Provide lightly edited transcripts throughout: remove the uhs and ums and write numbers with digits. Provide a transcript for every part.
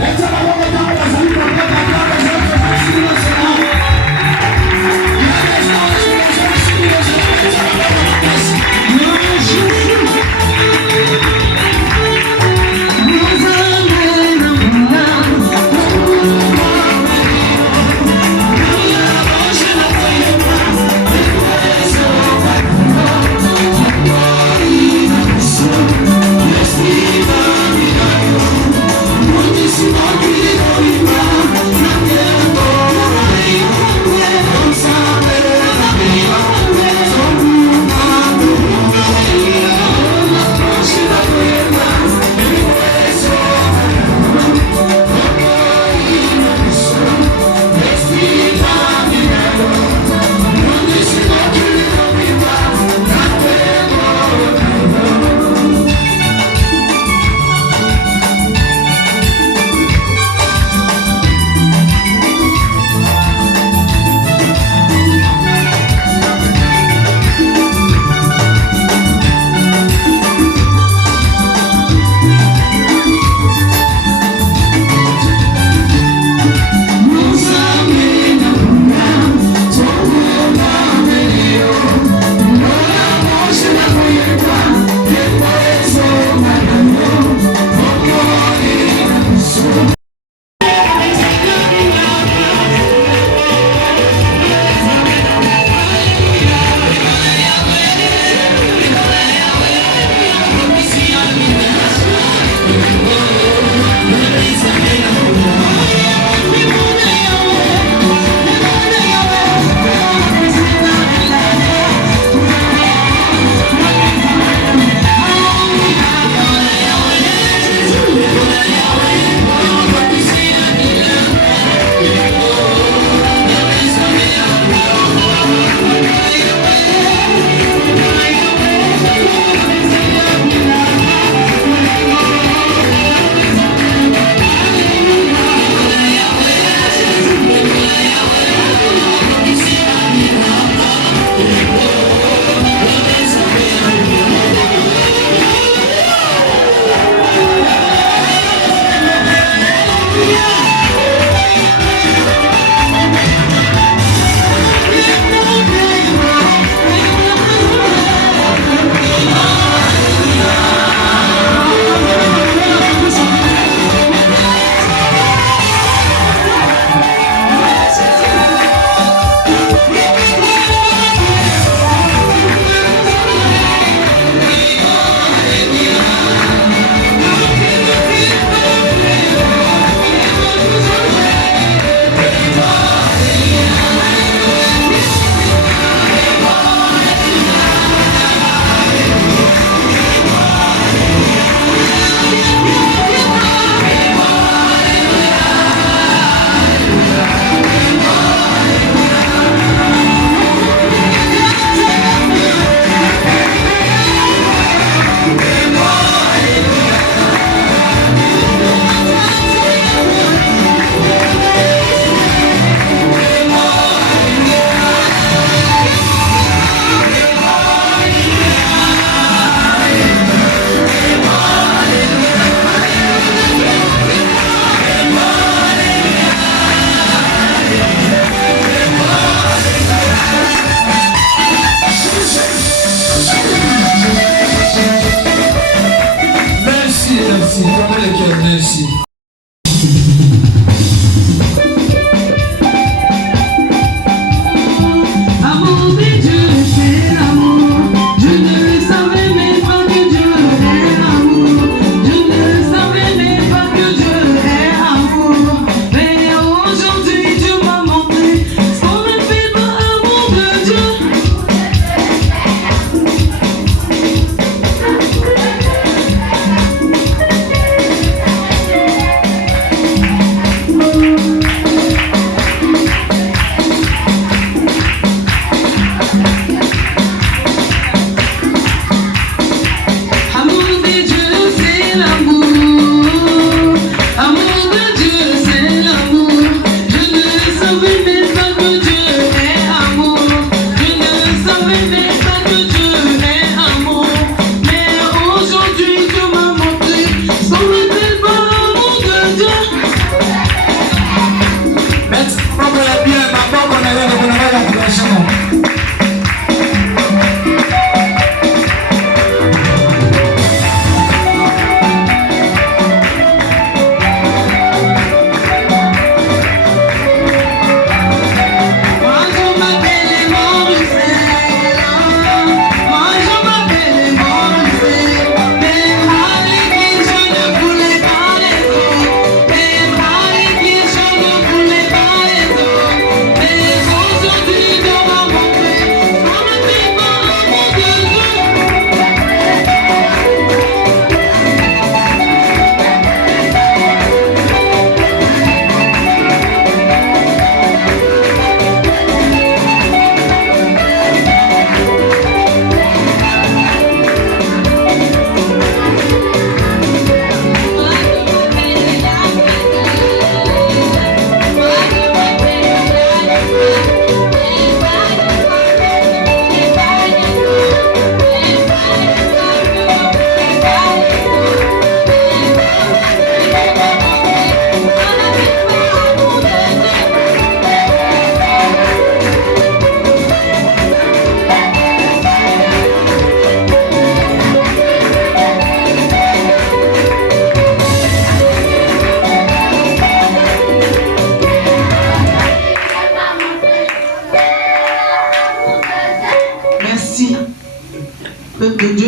It's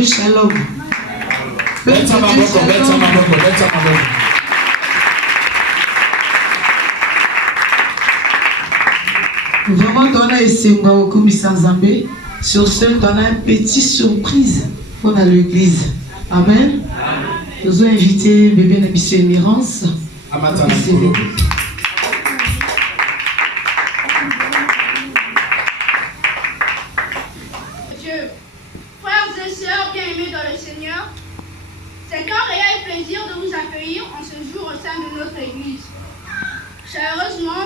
Dieu, shalom. Vraiment, on a essayé de sur ce, on a une petite surprise pour l'église. Amen. Nous avons invité bébé Nabissé Émirance. C'est un réel plaisir de vous accueillir en ce jour au sein de notre Église. Chaleureusement,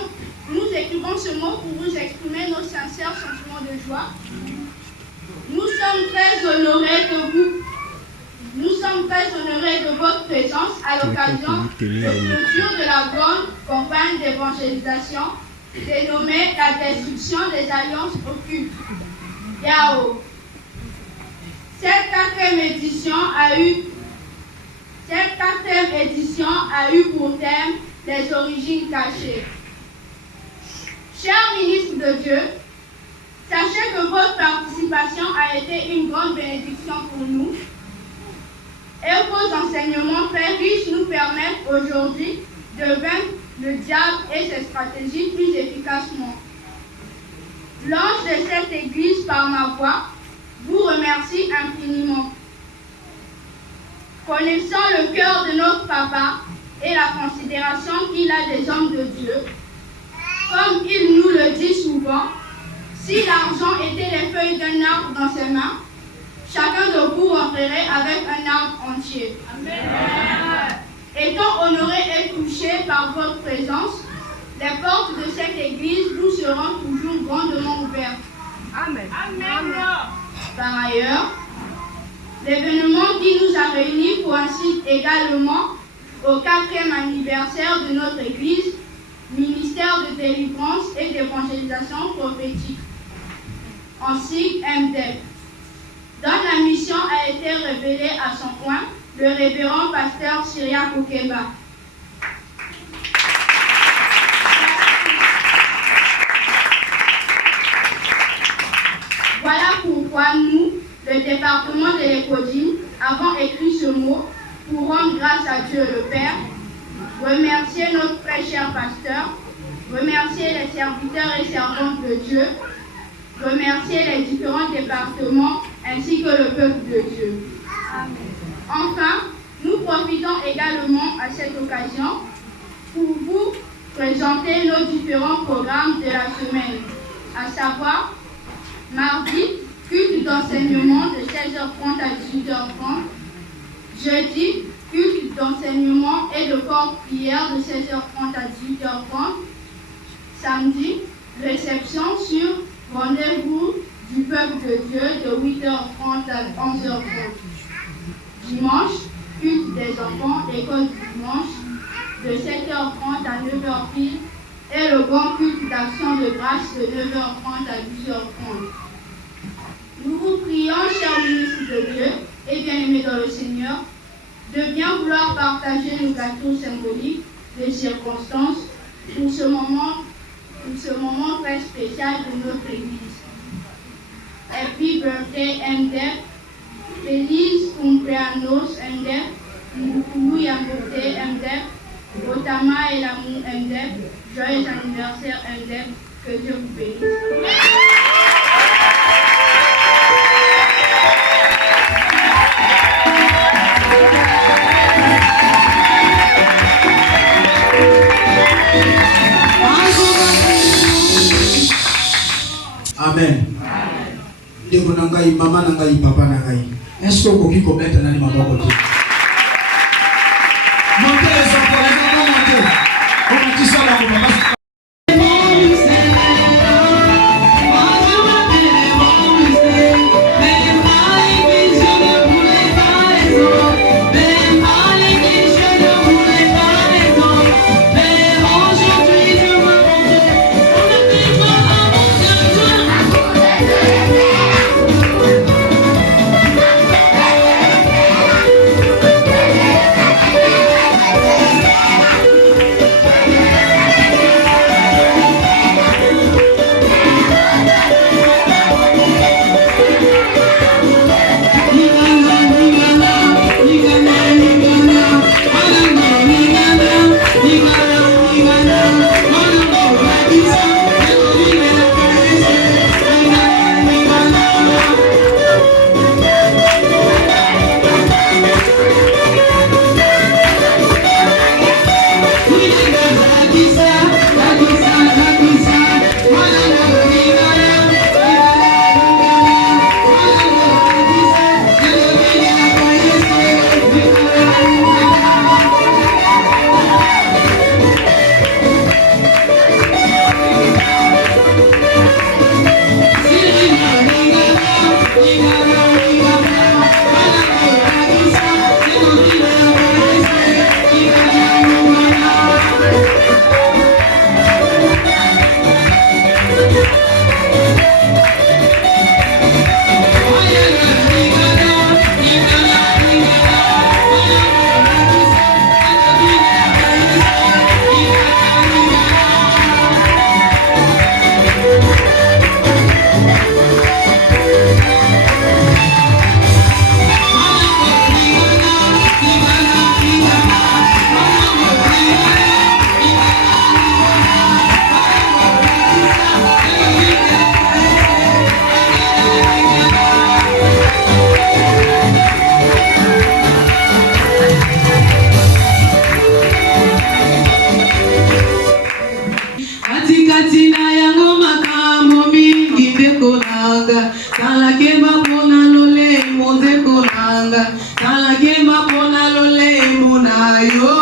nous écrivons ce mot pour vous exprimer nos sincères sentiments de joie. Nous sommes très honorés de vous. Nous sommes très honorés de votre présence à l'occasion de clôture de la grande campagne d'évangélisation dénommée la destruction des alliances occultes. Yao. Cette quatrième édition a eu pour thème les origines cachées. Chers ministres de Dieu, sachez que votre participation a été une grande bénédiction pour nous et vos enseignements très riches nous permettent aujourd'hui de vaincre le diable et ses stratégies plus efficacement. L'ange de cette église, par ma voix, vous remercie infiniment. Connaissant le cœur de notre papa et la considération qu'il a des hommes de Dieu, comme il nous le dit souvent, si l'argent était les feuilles d'un arbre dans ses mains, chacun de vous rentrerait avec un arbre entier. Amen. Étant honoré et touché par votre présence, les portes de cette église vous seront toujours grandement ouvertes. Amen. Amen. Par ailleurs, l'événement qui nous a réunis coïncide également au 4e anniversaire de notre Église, ministère de délivrance et d'évangélisation prophétique, en sigle MDEP, dont la mission a été révélée à son coin, le révérend pasteur Syria Kokeba. Voilà pourquoi nous, le département de l'Écodine, avons écrit ce mot pour rendre grâce à Dieu le Père, remercier notre très cher pasteur, remercier les serviteurs et servantes de Dieu, remercier les différents départements ainsi que le peuple de Dieu. Amen. Enfin, nous profitons également à cette occasion pour vous présenter nos différents programmes de la semaine, à savoir mardi, culte d'enseignement de 16h30 à 18h30. Jeudi, culte d'enseignement et de corps prière de 16h30 à 18h30. Samedi, réception sur rendez-vous du peuple de Dieu de 8h30 à 11h30. Dimanche, culte des enfants, école du dimanche de 7h30 à 9h pile et le grand culte d'action de grâce de 9h30 à 10h30. Nous vous prions, chers ministres de Dieu et bien-aimés dans le Seigneur, de bien vouloir partager le gâteau symbolique des circonstances pour ce moment très spécial de notre Église. Happy birthday, MDEP. Feliz cumpleaños, MDEP. Mukulu Yambote, MDEP. Otama et l'amour, MDEP. Joyeux anniversaire, MDEP. Que Dieu vous bénisse. Amen. Ndeko na ngai, mama na ngai, papa na ngai. Est-ce que vous pouvez commettre un animal de côté? Montez les enfants, montez. On dit ça là, on va. Yeah. konanga, talakeba pona lole monde konanga, talakeba pona lole monayo.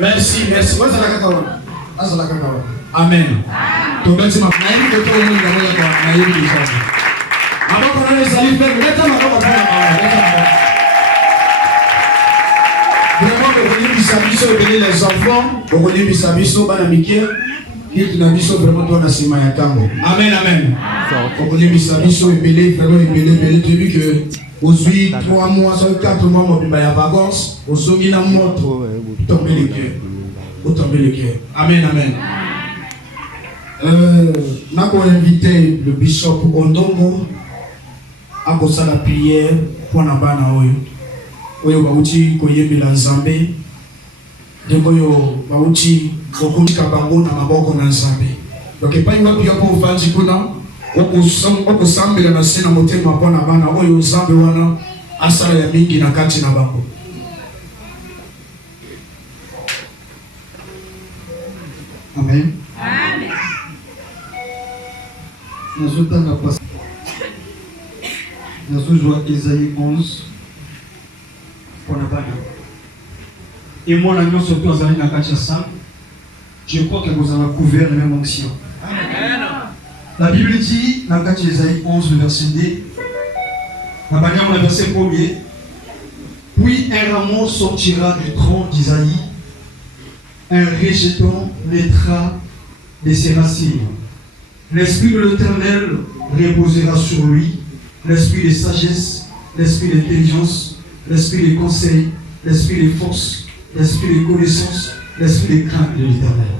Merci. Amen. Vraiment, les enfants, amen, amen. Aujourd'hui, 3 mois, 4 mois, on va vacances. Aujourd'hui, la montre, tomber le cœur. Tomber le cœur. Amen, amen. Nous avons invité le bishop Ondongo à cause de la prière pour la bana oyo. Oyo bauti koyebi la Nzambe. Donc oyo bauti kokumika bango na maboko na Nzambe. Donc pas une prière pour vandi kuna. Okusambela na sena motema mpona bana oyo Nzambe wana asala ya mingi na kati na bango. Amen. Amen. Nous jouons Isaïe 11 pour la bana. Et moi, la nuit surtout à Zali Nakachasa, je crois que vous avez couvert la même onction. Amen. La Bible dit, dans Isaïe 11, verset 2, la bannière, le verset 1er, puis un rameau sortira du tronc d'Isaïe, un rejeton naîtra de ses racines. L'esprit de l'Éternel reposera sur lui, l'esprit de sagesse, l'esprit d'intelligence, l'esprit de conseil, l'esprit de force, l'esprit de connaissance, l'esprit de crainte de l'Éternel.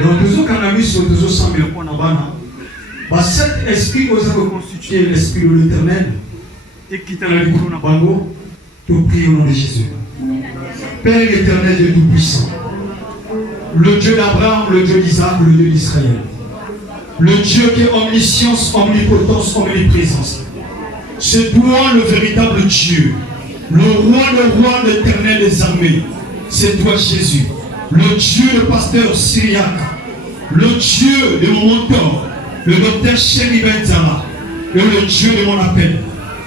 Donc, toujours quand on a mis sur toujours 100 000 points en bas, cet esprit qui a constitué l'esprit de l'Éternel et qui t'a la vie pour nous, tout prie au nom de Jésus. Père éternel, Dieu tout-puissant, le Dieu d'Abraham, le Dieu d'Isaac, le Dieu d'Israël, le Dieu qui est omniscience, omnipotence, omniprésence. C'est toi le véritable Dieu, le roi, l'éternel des armées. C'est toi Jésus, le Dieu, le pasteur syriaque, le Dieu de mon mentor, le docteur Chéri Benzala, et le Dieu de mon appel.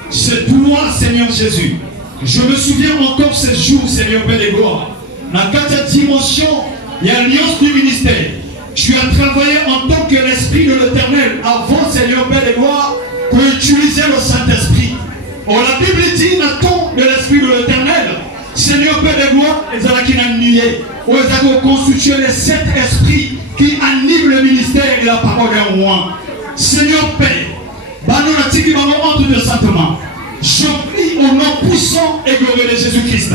C'est toi, Seigneur Jésus. Je me souviens encore ces jours, Seigneur Père de gloire. Dans cette dimension, il y a l'alliance du ministère. Tu as travaillé en tant que l'Esprit de l'Éternel avant, Seigneur Père de gloire, pour utiliser le Saint-Esprit. Oh, la Bible dit, dans de l'Esprit de l'Éternel, Seigneur Père de gloire, les qui n'ont nié, où ils ont constitué les 7 esprits qui animent le ministère et la parole d'un roi. Seigneur Père, je prie au nom puissant et glorieux de Jésus-Christ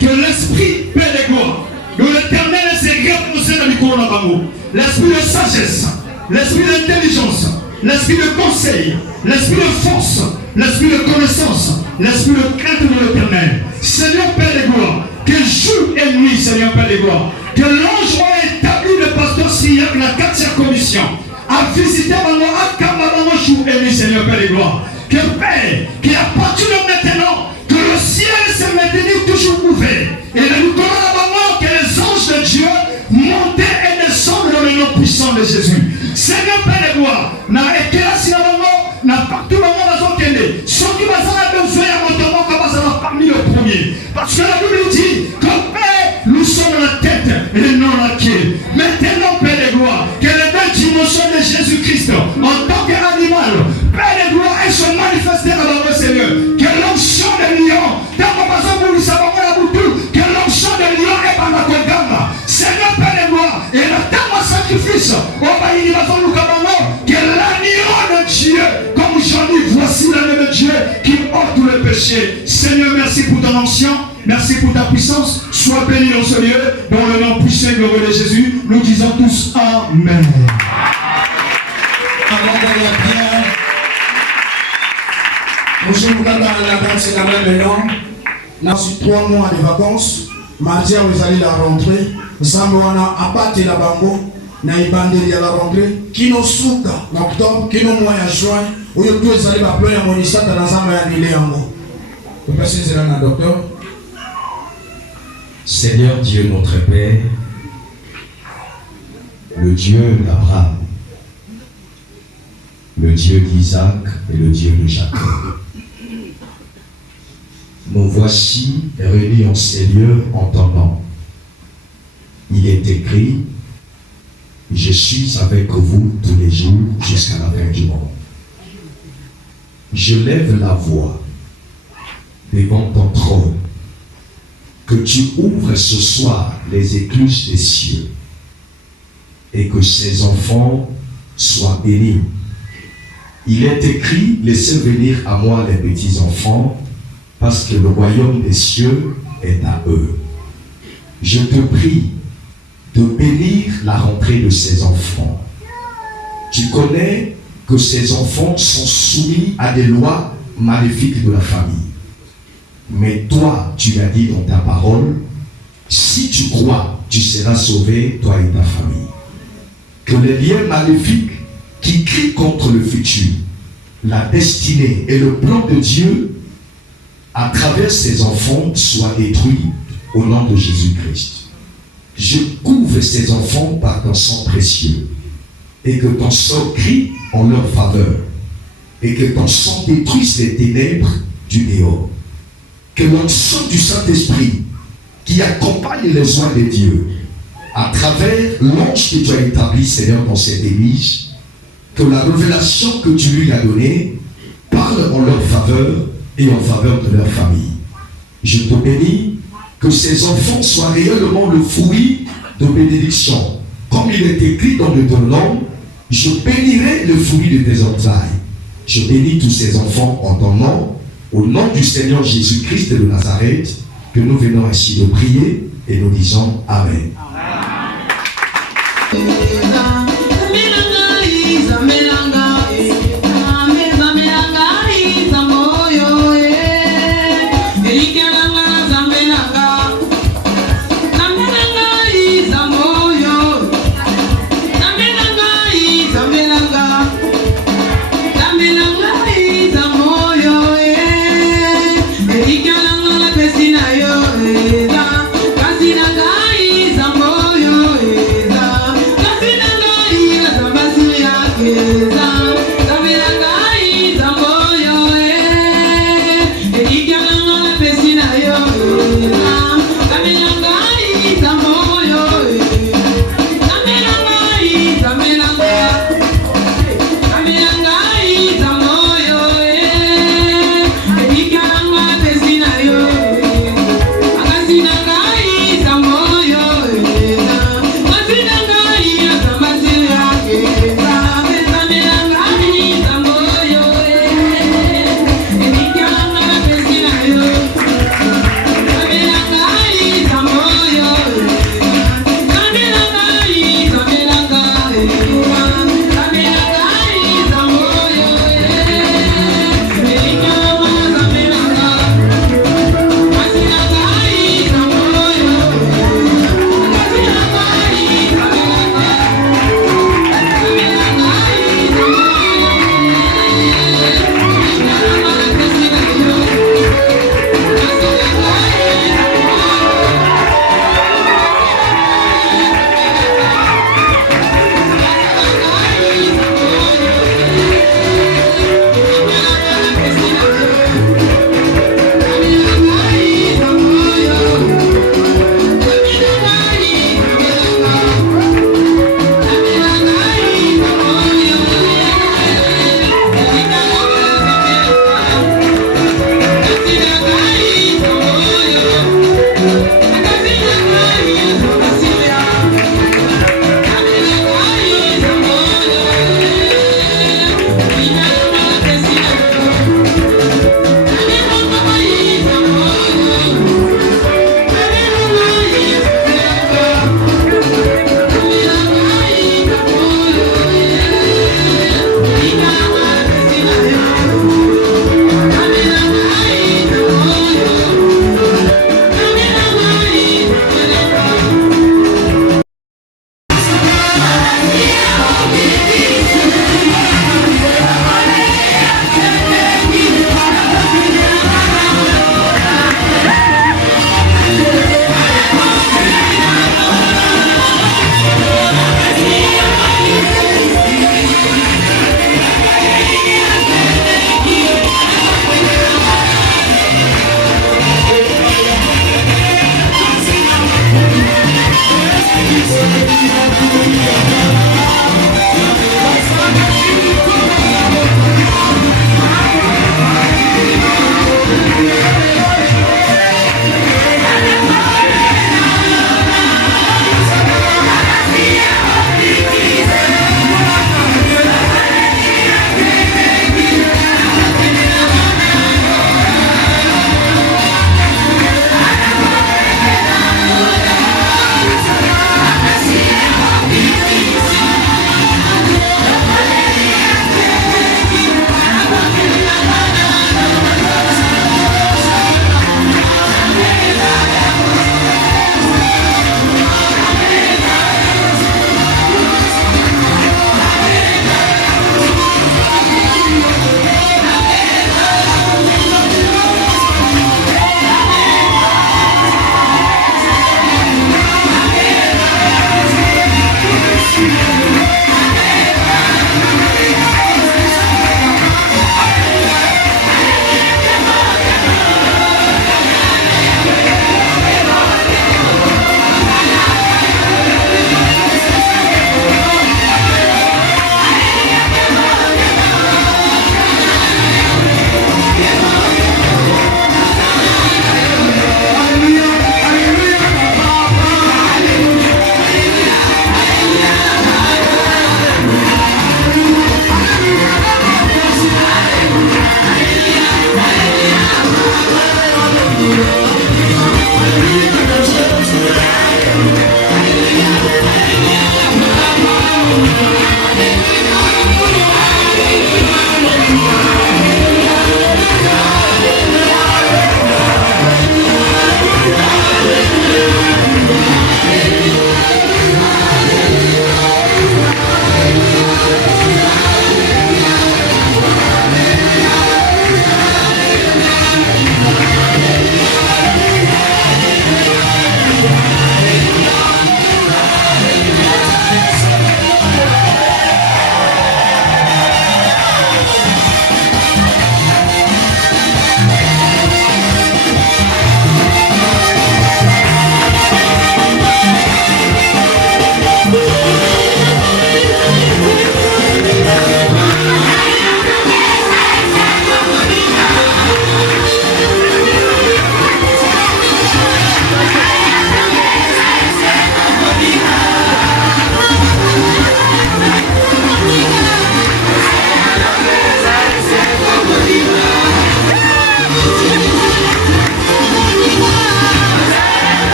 que l'Esprit Père de gloire, de l'Éternel s'est reposé dans le corps, l'Esprit de sagesse, l'Esprit d'intelligence, l'Esprit de conseil, l'Esprit de force, l'Esprit de connaissance, l'Esprit de crainte de l'Éternel. Seigneur Père de gloire, que jour et nuit, Seigneur Père de gloire, que l'ange a établi le pasteur Syriac, la 4e commission, a visité maman, à Kamabama jour et nuit, Seigneur Père de gloire. Que Père, qui a parti de maintenant, que le ciel se maintenu toujours ouvert. Et nous donnons à maman que les anges de Dieu montent et descendent dans le nom puissant de Jésus. Seigneur Père de gloire, n'a été assis à maman, n'a partout maman dans son télé. Ceux qui ont besoin à mon temps, comme ça parmi les premiers. Parce que la Bible dit que Père, nous sommes la tête et non la queue. Maintenant, Père de gloire, que les deux dimensions de Jésus-Christ, en tant qu'animal, Père de gloire, elles se manifester à notre Seigneur. Que l'onction de lion, que l'onction de lion est par la Kogama. Seigneur Père de gloire, et le temps sacrifice, que l'agneau de Dieu, comme j'en dis, voici l'agneau de Dieu qui ôte tous les péchés. Seigneur, merci pour ton onction. Merci pour ta puissance. Sois béni dans ce lieu. Dans le nom puissant et glorieux de Jésus, nous disons tous Amen. Bonjour, vous allez maintenant. Dans 3 mois de vacances, mardi, vous allez la rentrée. Zamboana a battu la bango. Na ibandeli ya la rentrée. Kino suka. En octobre, kino mois de juin. Où vous allez appeler à mon isata dans un mois de yango. Vous passez cela dans le docteur. Seigneur Dieu notre Père, le Dieu d'Abraham, le Dieu d'Isaac et le Dieu de Jacob. Nous voici réunis en ces lieux en ton nom. il est écrit, je suis avec vous tous les jours jusqu'à la fin du monde. Je lève la voix devant ton trône, que tu ouvres ce soir les écluses des cieux et que ces enfants soient bénis. Il est écrit, laissez venir à moi les petits enfants, parce que le royaume des cieux est à eux. Je te prie de bénir la rentrée de ces enfants. Tu connais que ces enfants sont soumis à des lois maléfiques de la famille. Mais toi, tu as dit dans ta parole, si tu crois, tu seras sauvé, toi et ta famille. Que les liens maléfiques qui crient contre le futur, la destinée et le plan de Dieu à travers ces enfants soient détruits au nom de Jésus-Christ. Je couvre ces enfants par ton sang précieux et que ton sang crie en leur faveur et que ton sang détruise les ténèbres du dehors. Que l'onction du Saint-Esprit qui accompagne les oies de Dieu à travers l'ange que tu as établi, Seigneur, dans cette église, que la révélation que tu lui as donnée parle en leur faveur et en faveur de leur famille. Je te bénis que ces enfants soient réellement le fruit de bénédiction. Comme il est écrit dans le Deutéronome, je bénirai le fruit de tes entrailles. Je bénis tous ces enfants en ton nom, au nom du Seigneur Jésus-Christ de Nazareth, que nous venons ainsi de prier et nous disons Amen. Kasi na ngai za moyo eza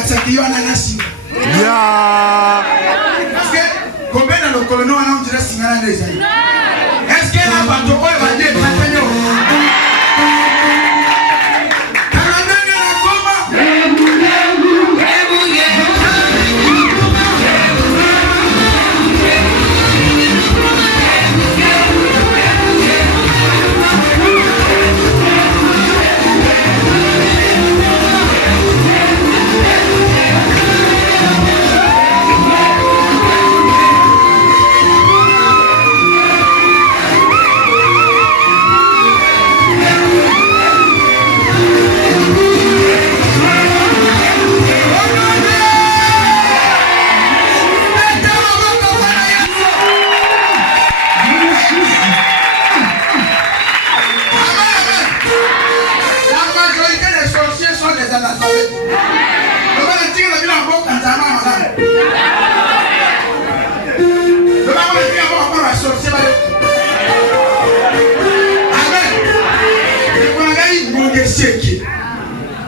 batsaki yo na singa. Ya. Parce que combien dans le colono on dirait singa déjà. Est-ce que la bateau va dire tatanyo?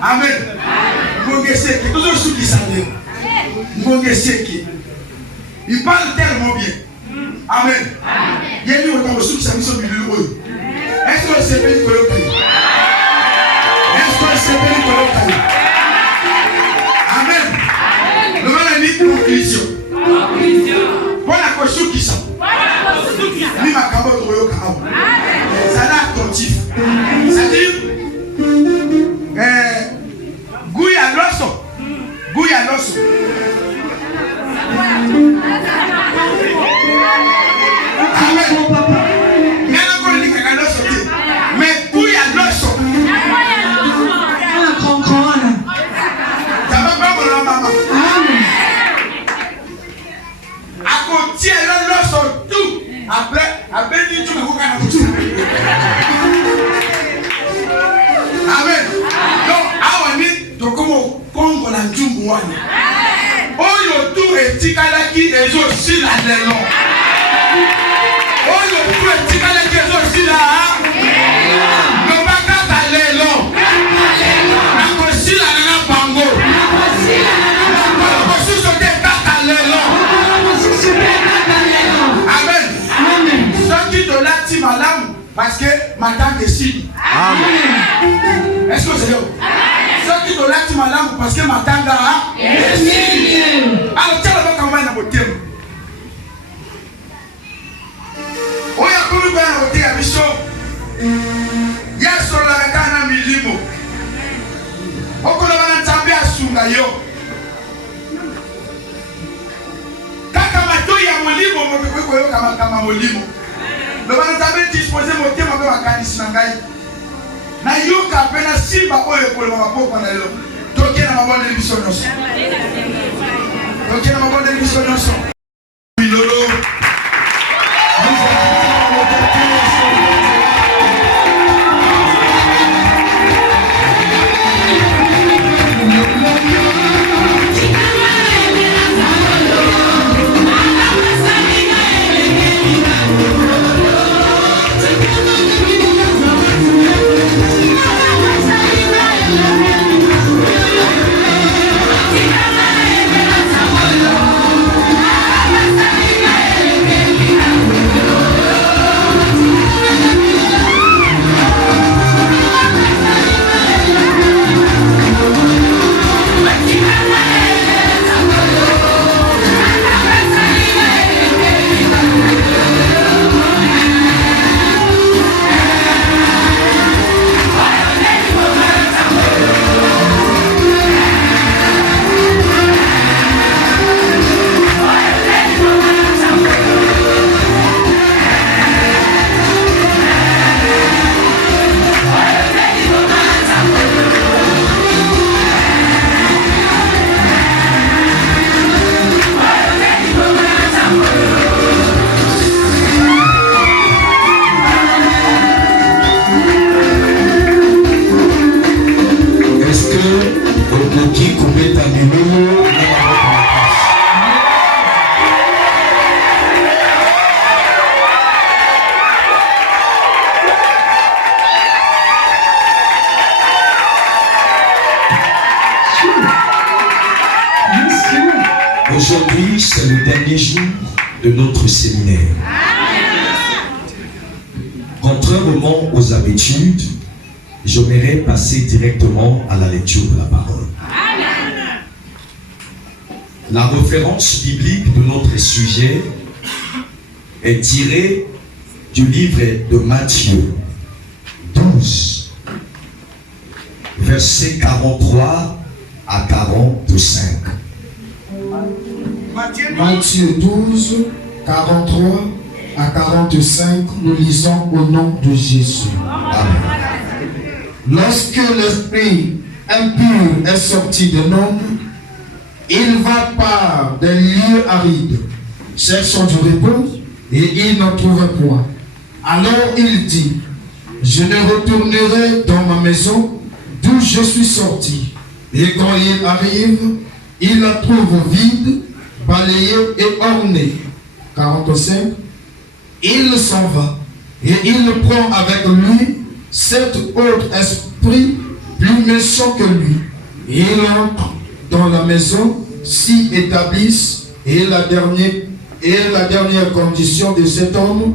Amen. Mongeseki, toujours ceux qui savent. Mongeseki. Il parle tellement bien. Amen. Il y a des gens qui savent sur le milieu. Est-ce que c'est bien que le pays? Est-ce que c'est bien que le pays? Amen. Le mal a dit conclusion. Pour la question qui savent. Lui m'a capable de royo kao. Ça n'a attentif. C'est-à-dire Guya loso. Guya loso. Amen. Nana ko ni kaka loso ti. Mais guya loso. Ah, concorde. Ça va pas pour la maman. Amen. A ko tie le loso tout. Après ni tu me ko kana ko. Amen. Donc awani to komo kongo la njungu wani. Oyo tu etikalaki ezo sila lelo. Oyo tu etikalaki ezo sila. No bakata lelo. Nako sila na bango. Nako suso te kata lelo. Amen. Amen. Soki to lati malamu parce que matin de signe. Amen. Est-ce que c'est là? Ceux qui te l'ont ma langue parce que ma tanga a. Alors, tiens le comment il a voté. On a connu bien voté à Bichon. Il y a sur la gana milimo. On connaît un també à Sungayo. Kakamato ya molimo, on peut koyo kama molimo. Le bantambe disposé voté ma ba kanisi nangai. Na yoka pena simba oyo kolema mapoko na lelo tokena mabonde libiso nyonso tokena mabonde libiso nyonso milolo Aujourd'hui, c'est le dernier jour de notre séminaire. Contrairement aux habitudes, j'aimerais passer directement à la lecture de la parole. La référence biblique de notre sujet est tirée du livre de Matthieu 12, versets 43 à 45. Matthieu 12, 43 à 45, nous lisons au nom de Jésus. Amen. Lorsque l'esprit impur est sorti de l'homme, il va par des lieux arides, cherchant du repos, et il n'en trouve point. Alors il dit, je ne retournerai dans ma maison d'où je suis sorti. Et quand il arrive, il la trouve vide, balayée et ornée. 45. Il s'en va et il prend avec lui cet autre esprit plus méchant que lui. Et il entre dans la maison, s'y établissent, et la dernière condition de cet homme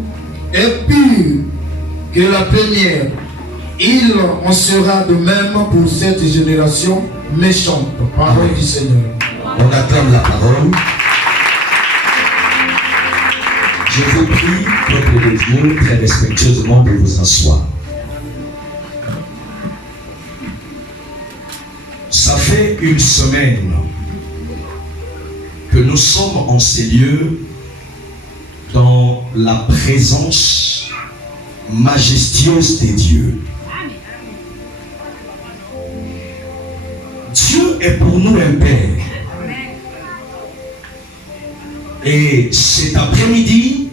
est pire que la première. Il en sera de même pour cette génération méchante. Parole du Seigneur. On acclame la parole. Je vous prie, peuple de Dieu, très respectueusement de vous asseoir. Ça fait une semaine que nous sommes en ces lieux dans la présence majestueuse des dieux. Dieu est pour nous un Père. Et cet après-midi,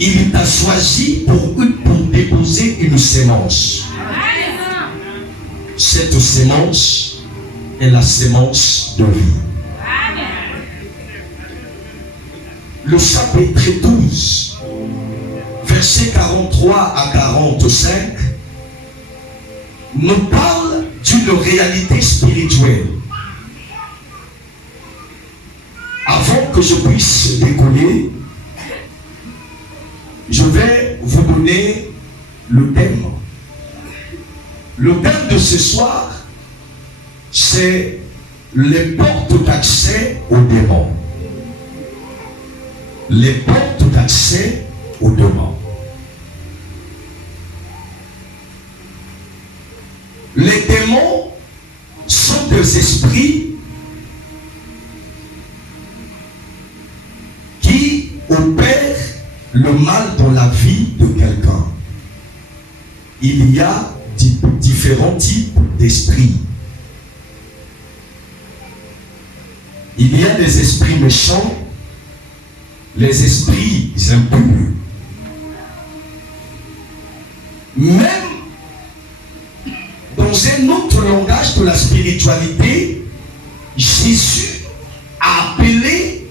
il t'a choisi pour déposer une sémence. Cette sémence est la sémence de vie. Le chapitre 12, versets 43 à 45, nous parle d'une réalité spirituelle. Avant que je puisse décoller, je vais vous donner le thème. Le thème de ce soir, c'est les portes d'accès aux démons. Les portes d'accès aux démons. Les démons sont des esprits qui opèrent le mal dans la vie de quelqu'un. Il y a différents types d'esprits. Il y a des esprits méchants, les esprits impurs. Même dans un autre langage de la spiritualité, Jésus a appelé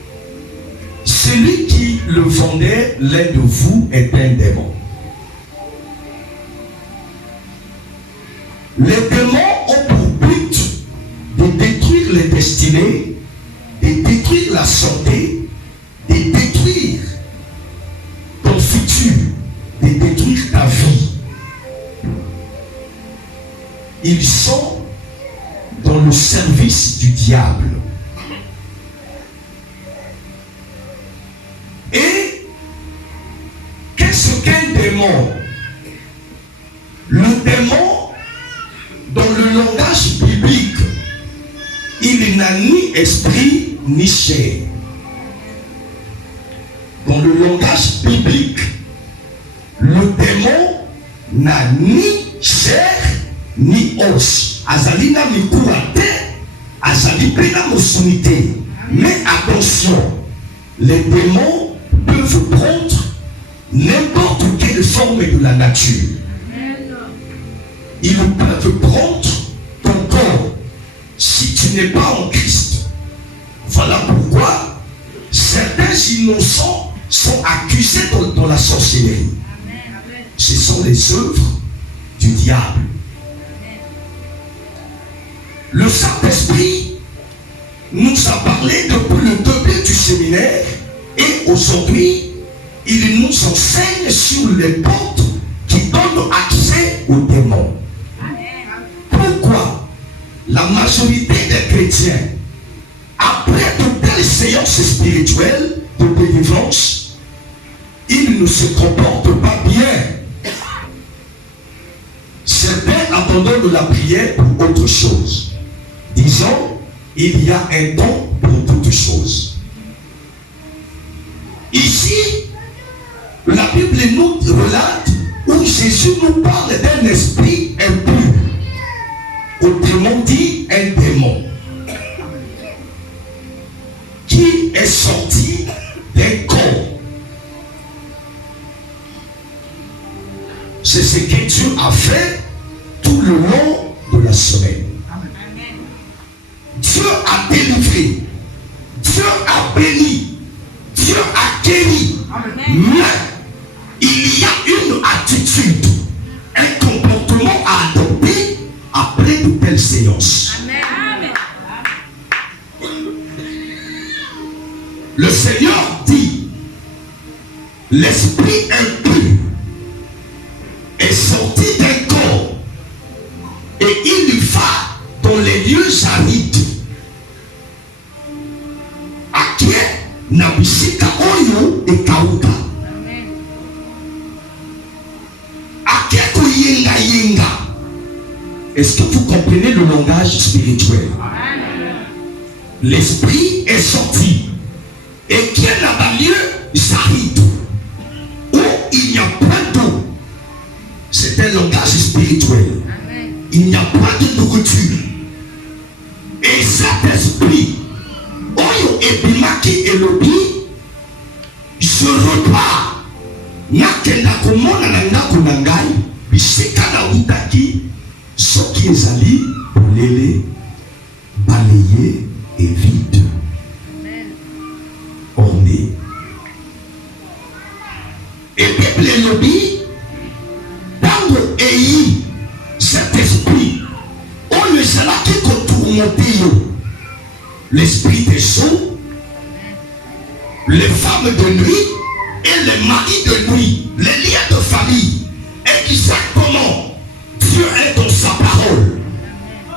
celui qui le vendait, l'un de vous est un démon. Les démons ont pour but de détruire les destinées, de détruire la santé, de détruire ton futur, de détruire ta vie. Ils sont dans le service du diable. Et qu'est-ce qu'un démon? Le démon, dans le langage biblique, il n'a ni esprit ni chair. Dans le langage biblique, le démon n'a ni chair ni os. Azalina mi kurate, azali plena mosunité. Mais attention, les démons peuvent prendre n'importe quelle forme de la nature. Ils peuvent prendre ton corps si tu n'es pas en Christ. Voilà pourquoi certains innocents sont accusés dans la sorcellerie. Ce sont les œuvres du diable. Le Saint-Esprit nous a parlé depuis le début du séminaire et aujourd'hui, il nous enseigne sur les portes qui donnent accès aux démons. Pourquoi la majorité des chrétiens, après de telles séances spirituelles de délivrance, ils ne se comportent pas bien? Certains abandonnent la prière pour autre chose, disant il y a un temps pour toutes choses. Ici, la Bible nous relate où Jésus nous parle d'un esprit impur, autrement dit un démon, qui est sorti d'un corps. C'est ce que Dieu a fait tout le long de la semaine. Dieu a délivré, Dieu a béni, Dieu a guéri. Mais il y a une attitude, un comportement à adopter après de telles séances. Le Seigneur dit, l'esprit impur est sorti d'un corps et il va dans les lieux arides. Akie na bisika oyo ekauka. Akie kuyenga yenga. Est-ce que vous comprenez le langage spirituel? L'esprit est sorti et qui est là-bas lieu aride où il n'y a pas d'eau. C'est un langage spirituel. Il n'y a pas de nourriture. Et cet esprit, Oyo ebimaki elobi, je repars. Nakenda komona na ndako na ngai, bisika na utaki, soki ezali, lele, balayé et vide. Orné. Et Bible elobi, tango eyi, cet esprit, on ne sera qui tourmenter yo. L'esprit des sceaux, les femmes de nuit et les maris de nuit, les liens de famille. Exactement, Dieu est dans sa parole.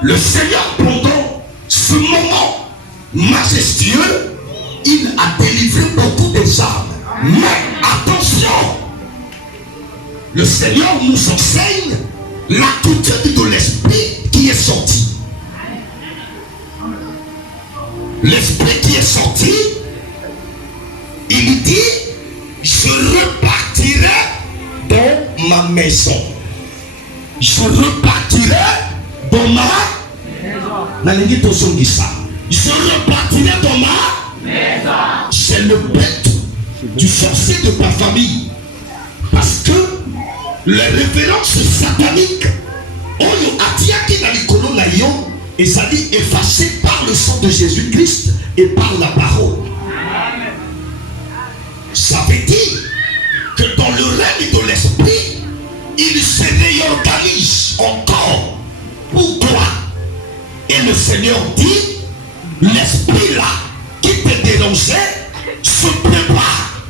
Le Seigneur, pendant ce moment majestueux, il a délivré beaucoup des âmes. Mais attention, le Seigneur nous enseigne l'attitude de l'esprit qui est sorti. L'esprit qui est sorti, il dit, je repartirai dans ma maison. Je repartirai dans ma maison. Je repartirai dans ma maison. C'est le but du forcé de ta famille. Parce que les références sataniques, on a dit qu'il a les colons naïons. Et ça dit effacé par le sang de Jésus-Christ et par la parole. Ça veut dire que dans le règne de l'esprit, il se réorganise encore pour toi. Et le Seigneur dit, l'esprit là qui te dérangeait se prépare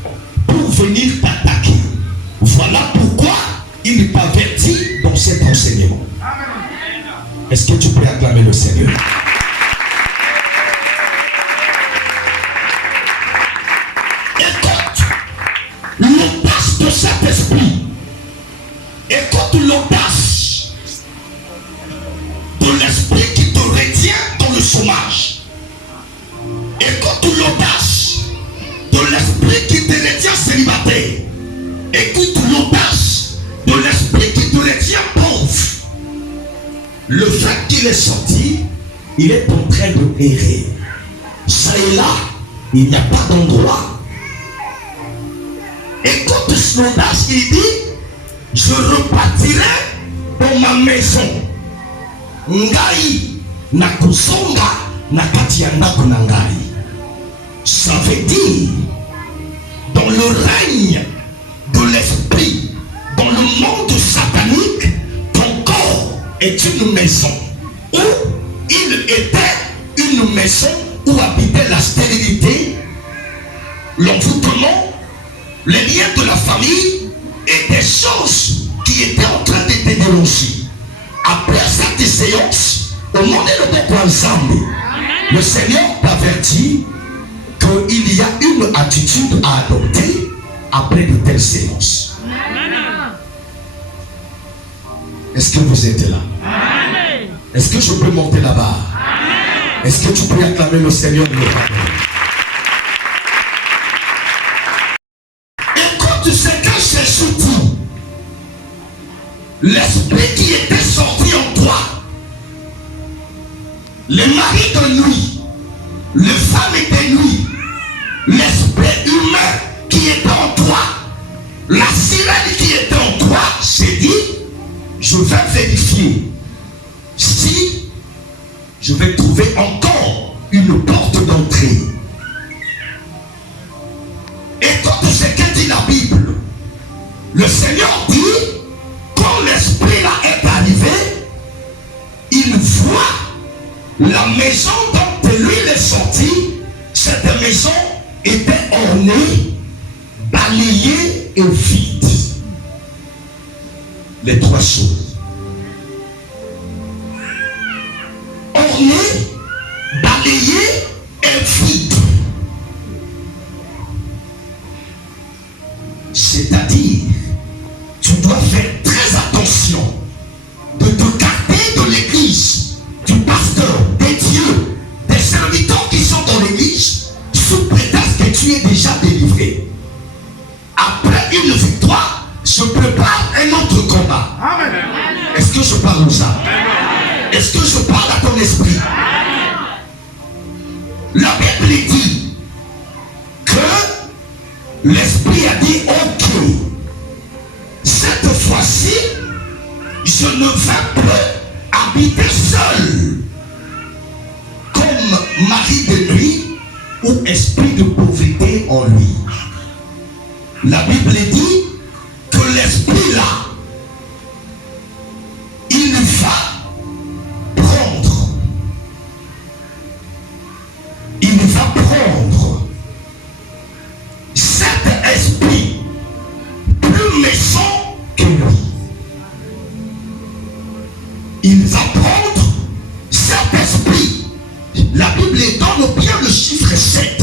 pour venir t'attaquer. Voilà pourquoi il t'avertit dans cet enseignement. Est-ce que tu peux acclamer le Seigneur? Écoute l'audace de cet esprit. Écoute l'audace de l'esprit qui te retient dans le chômage. Écoute l'audace de l'esprit qui te retient célibataire. Écoute l'audace de l'esprit qui te retient pauvre. Le fait qu'il est sorti, il est en train de errer. Ça et là, il n'y a pas d'endroit. Écoute ce sondage, il dit, je repartirai dans ma maison. Ngai na kusonga na kati ya ndako na ngai. Ça veut dire, dans le règne de l'esprit, dans le monde satanique, ton corps est une maison où il était une maison où l'envoûtement, les liens de la famille et des choses qui étaient en train de te déranger. Après cette séance, au moment de ensemble, le Seigneur t'avertit qu'il y a une attitude à adopter après de telles séances. Est-ce que vous êtes là? Est-ce que je peux monter là-bas? Est-ce que tu peux acclamer le Seigneur de l'Éternel? Et quand tu sais que c'est surtout l'esprit qui était sorti en toi, les maris de nuit, les femmes de nuit, l'esprit humain qui était en toi, la sirène qui était en toi, s'est dit, je vais vérifier si je vais trouver encore une porte d'entrée. Et quand ce que dit la Bible, le Seigneur dit, quand l'esprit là est arrivé, il voit la maison dont lui il est sorti. Cette maison était ornée, balayée et vide. Les trois choses. Ornée, balayée et vide. C'est-à-dire, tu dois faire très attention de te garder de l'église, du pasteur, des dieux, des serviteurs qui sont dans l'église, sous prétexte que tu es déjà délivré. Après une victoire, je prépare un autre combat. Amen. Est-ce que je parle aux âmes? Est-ce que je parle à ton esprit? La Bible dit que l'esprit a dit ok, cette fois-ci je ne vais plus habiter seul comme mari de nuit ou esprit de pauvreté en lui. La Bible dit que l'esprit là, il va prendre cet esprit plus méchant que lui. Il va prendre cet esprit. La Bible donne bien le chiffre 7.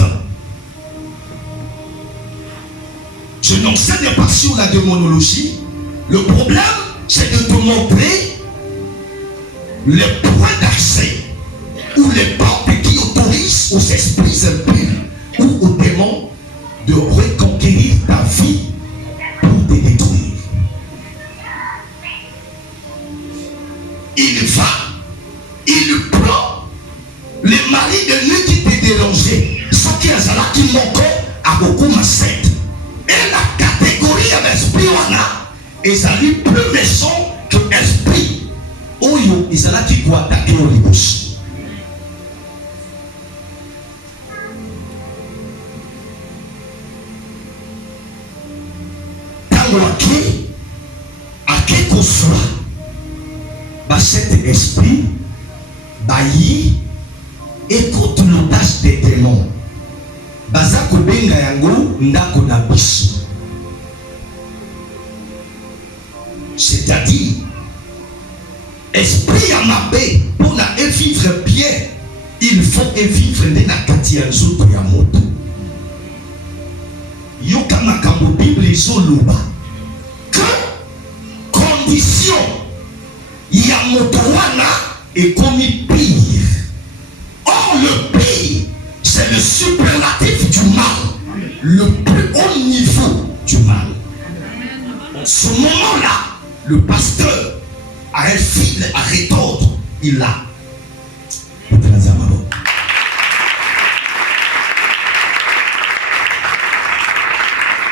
Je n'enseigne pas sur la démonologie. Le problème, c'est de te montrer les points d'accès ou les portes qui autorisent aux esprits impurs ou aux démons de reconquérir ta vie pour te détruire. Il prend les maris de nuit qui te dérangeaient, ce qui est là qui manquent à beaucoup ma secte. Et la catégorie de l'esprit on a, et ça lui plus méchant que l'esprit. Oyo, et ça là qui doit attaquer au libouche. À quel qu'on soit, cet esprit, écoute le tâche des démons. Bazako benga yango ndako na biso. C'est-à-dire, esprit à mabé, pour la vivre bien, il faut vivre na kati ya nzoto ya moto. Yoka makambo Bible izoloba. Condition ya moto wana est commis pire. Or le pire, c'est le superlatif du mal, le plus haut niveau du mal. En ce moment-là, le pasteur a un fil à retordre. Il a.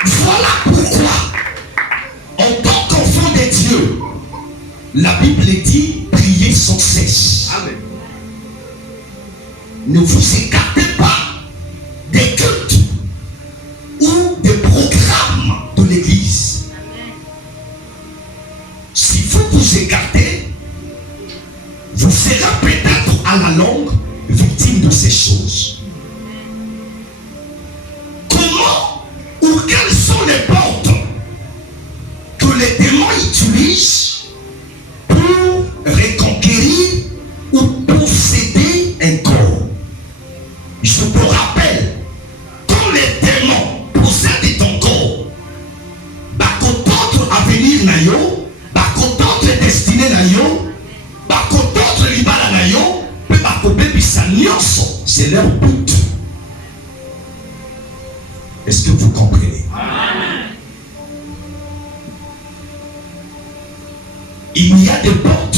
Voilà pourquoi, en tant qu'enfant de Dieu, la Bible dit priez sans cesse. Amen. Ne vous écartez pas des cultes ou des programmes de l'église. Si vous vous écartez, vous serez peut-être à la longue victime de ces choses. Comment Est-ce que vous comprenez? Il y a des portes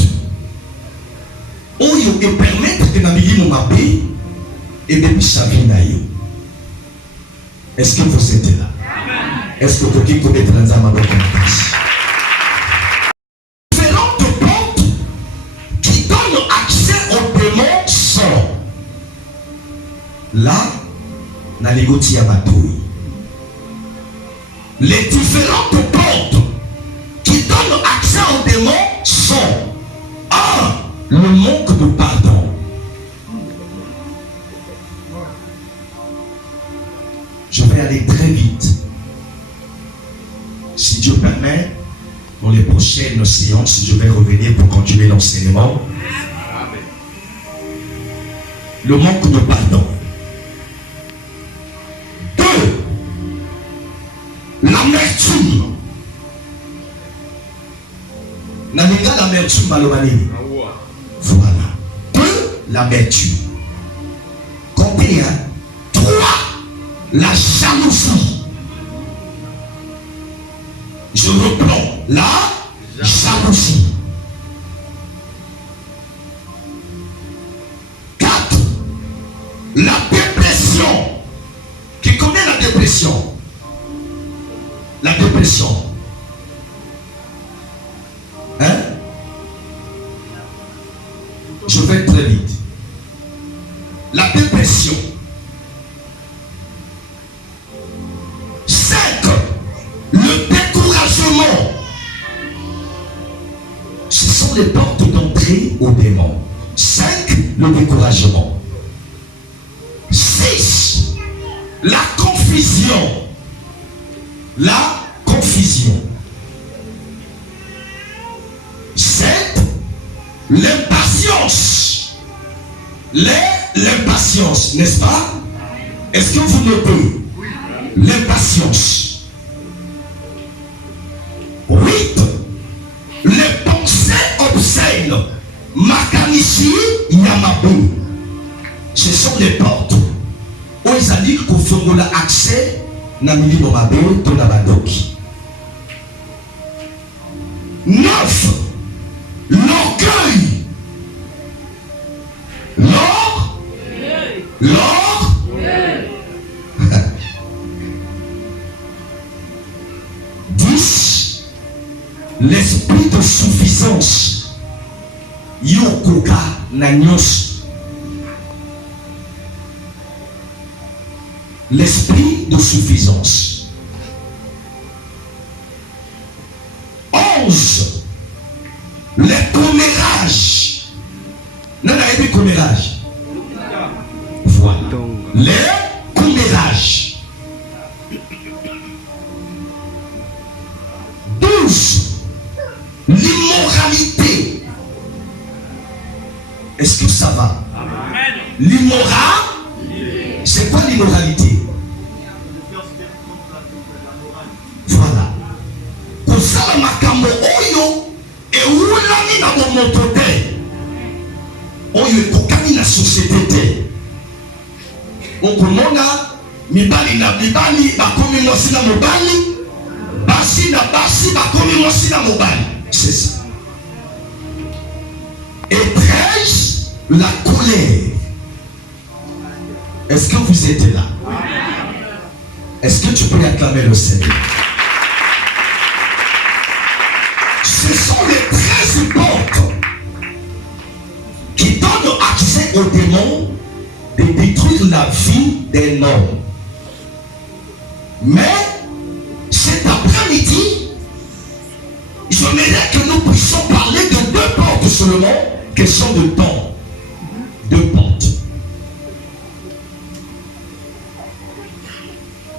où ils permettent que dans le monde et bien ça vient d'ailleurs. Est-ce que vous êtes là? Est-ce que vous connaissez dans un moment différentes portes qui donnent accès aux démons sont là, dans les gouttières à Matouille. Les différentes portes qui donnent accès aux démons sont 1. Le manque de pardon. Je vais aller très vite. Si Dieu permet, dans les prochaines séances, je vais revenir pour continuer l'enseignement. Le manque de pardon. 2. L'amertume. Nalinga l'amertume malobani. Voilà. 2. L'amertume. Comptez, hein. 3. La jalousie. Je reprends. La jalousie. 4. La dépression. Qui connaît la dépression? La dépression. Hein? Je vais très vite. La dépression. 5. Le découragement. Ce sont les portes d'entrée aux démons. 5. Le découragement. 6. La confusion. La confusion. 7. L'impatience. L'impatience, n'est-ce pas? Est-ce que vous notez? L'impatience. 8. Les pensées obscènes. Makanishi Yamabu. Ce sont les portes où ils indiquent qu'on fait l'accès na milimo mabe to na badoki. 9. L'orgueil. L'or. 10. L'esprit de suffisance. Yokoka nanyos. L'esprit de suffisance. 11. Les commérages. Non, non, les commérages. Voilà. Les commérages. 12. L'immoralité. Est-ce que ça va? L'immoralité. C'est quoi l'immoralité? Voilà. Pour ça, makambo oyo et oulani na bomoto te. Oyo ekokani na société te. Okomona mibali na mibali bakomi mwasi na mobali, basi na basi bakomi mwasi na mobali. C'est ça. Et 13, la colère. Est-ce que vous êtes là? Est-ce que tu peux acclamer le Seigneur? Ce sont les 13 portes qui donnent accès aux démons de détruire la vie des hommes. Mais cet après-midi, j'aimerais que nous puissions parler de 2 portes seulement, question de temps. 2 portes.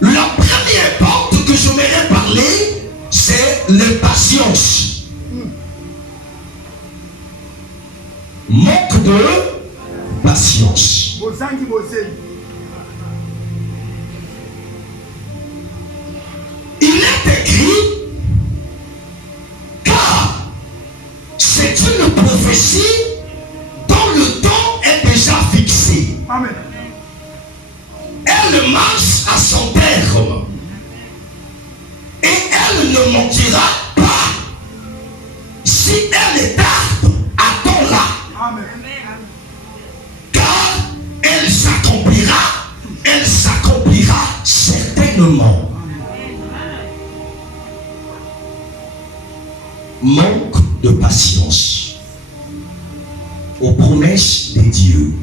La première porte que j'aimerais parler, c'est l'impatience. Manque de patience. Il est écrit, car c'est une prophétie dont le temps est déjà fixé. Amen. Elle marche à son terme. manquera pas. Si elle est tarde, attends-la. Car elle s'accomplira certainement. Manque de patience aux promesses de Dieu.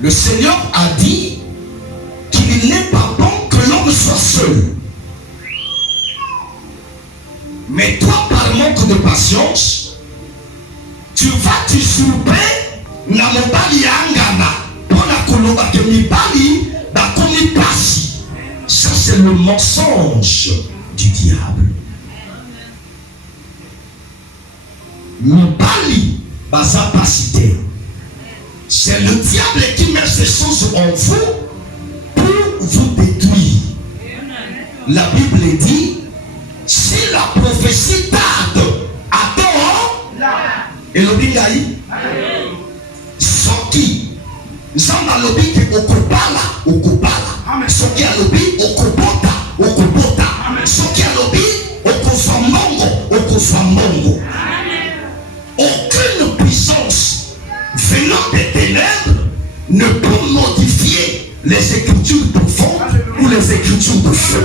Le Seigneur a dit qu'il n'est pas bon que l'homme soit seul. Mais toi, par manque de patience, tu vas t'usurper na mobali ya ngana pona koloba ke mibali bakomi pasi. Ça, c'est le mensonge du diable. Mibali baza pasité. C'est le diable qui met ces choses en vous pour vous détruire. La Bible dit, si la prophétie tarde, attends, et le bingaï, soki, zamba lobi ke okopala, soki alobi okobota, soki alobi okofa mongo. Aucune puissance venant des ténèbres ne peut modifier les écritures profondes ou les écritures de feu.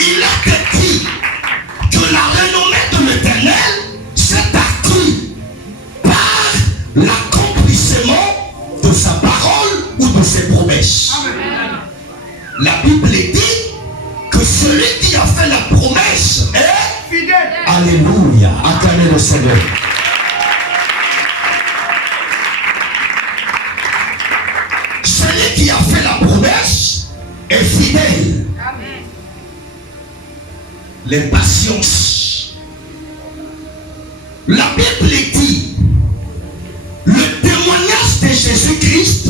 Il a dit que la renommée de l'Éternel s'est accrue par l'accomplissement de sa parole ou de ses promesses. La Bible dit que celui qui a fait la promesse est fidèle. Alléluia. Acclamez le Seigneur. Celui qui a fait la promesse est fidèle. Amen. Les patiences. La Bible dit, le témoignage de Jésus-Christ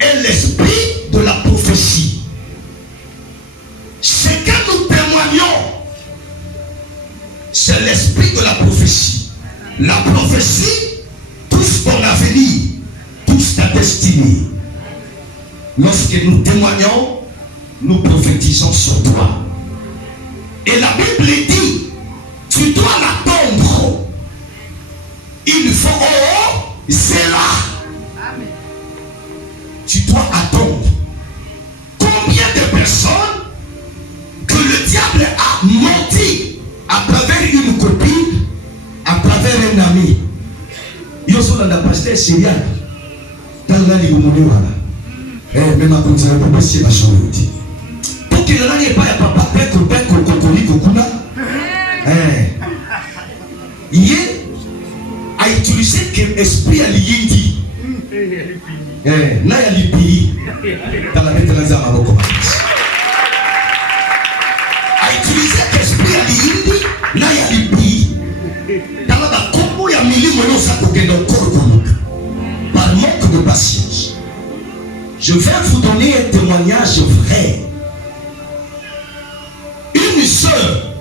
est l'esprit de la prophétie. Ce que nous témoignons, c'est l'esprit de la prophétie. La prophétie touche ton avenir, touche ta destinée. Lorsque nous témoignons, nous prophétisons sur toi. Et la Bible dit, tu dois l'attendre. Il faut c'est là. Tu dois attendre. Combien de personnes que le diable a menti à travers une copine, à travers un ami. Yo so dans la pasteur Syriac. Dans la ligue même à cause de la prophétie la charité. Pour qu'il n'en ait pas à papa il a utilisé que l'esprit a lié n'a y a pays dans la bête de la zama a utilisé que l'esprit a lié n'a y a pays dans la combo ya mili mono sa kokendo korko par manque de patience. Je vais vous donner un témoignage vrai. Une sœur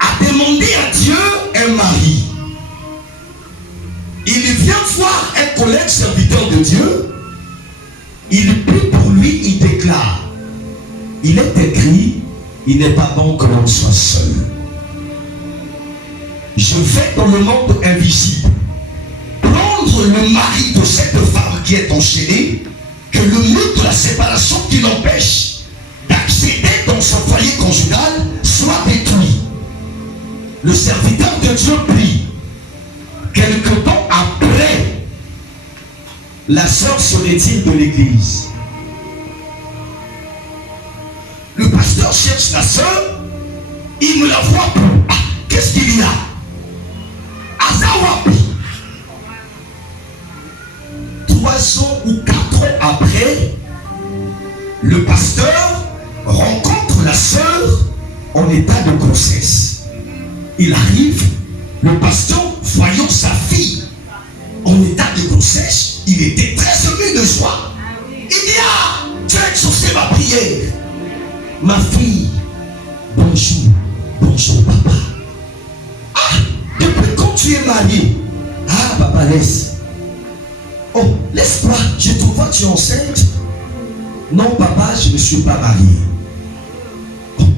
a demandé à Dieu un mari. Il vient voir un collègue serviteur de Dieu. Il prie pour lui, il déclare. Il est écrit, il n'est pas bon que l'on soit seul. Je vais dans le monde invisible prendre le mari de cette femme qui est enchaînée, que le mur de la séparation qui l'empêche d'accéder dans son foyer conjugal soit détruit. Le serviteur de Dieu prie. Quelque temps après, la sœur se retire de l'église. Le pasteur cherche la sœur, il ne la voit plus. Ah, qu'est-ce qu'il y a? Azawapi. 3 ans ou 4 ans après, le pasteur rencontre la sœur en état de grossesse. Il arrive, le pasteur, voyant sa fille en état de grossesse, il était très ému de joie. Il dit, ah, tu as exaucé ma prière. Ma fille, bonjour, bonjour papa. Ah, depuis quand tu es marié? Ah, papa, laisse. Oh, laisse-moi, je te vois, tu es enceinte. Non, papa, je ne suis pas marié.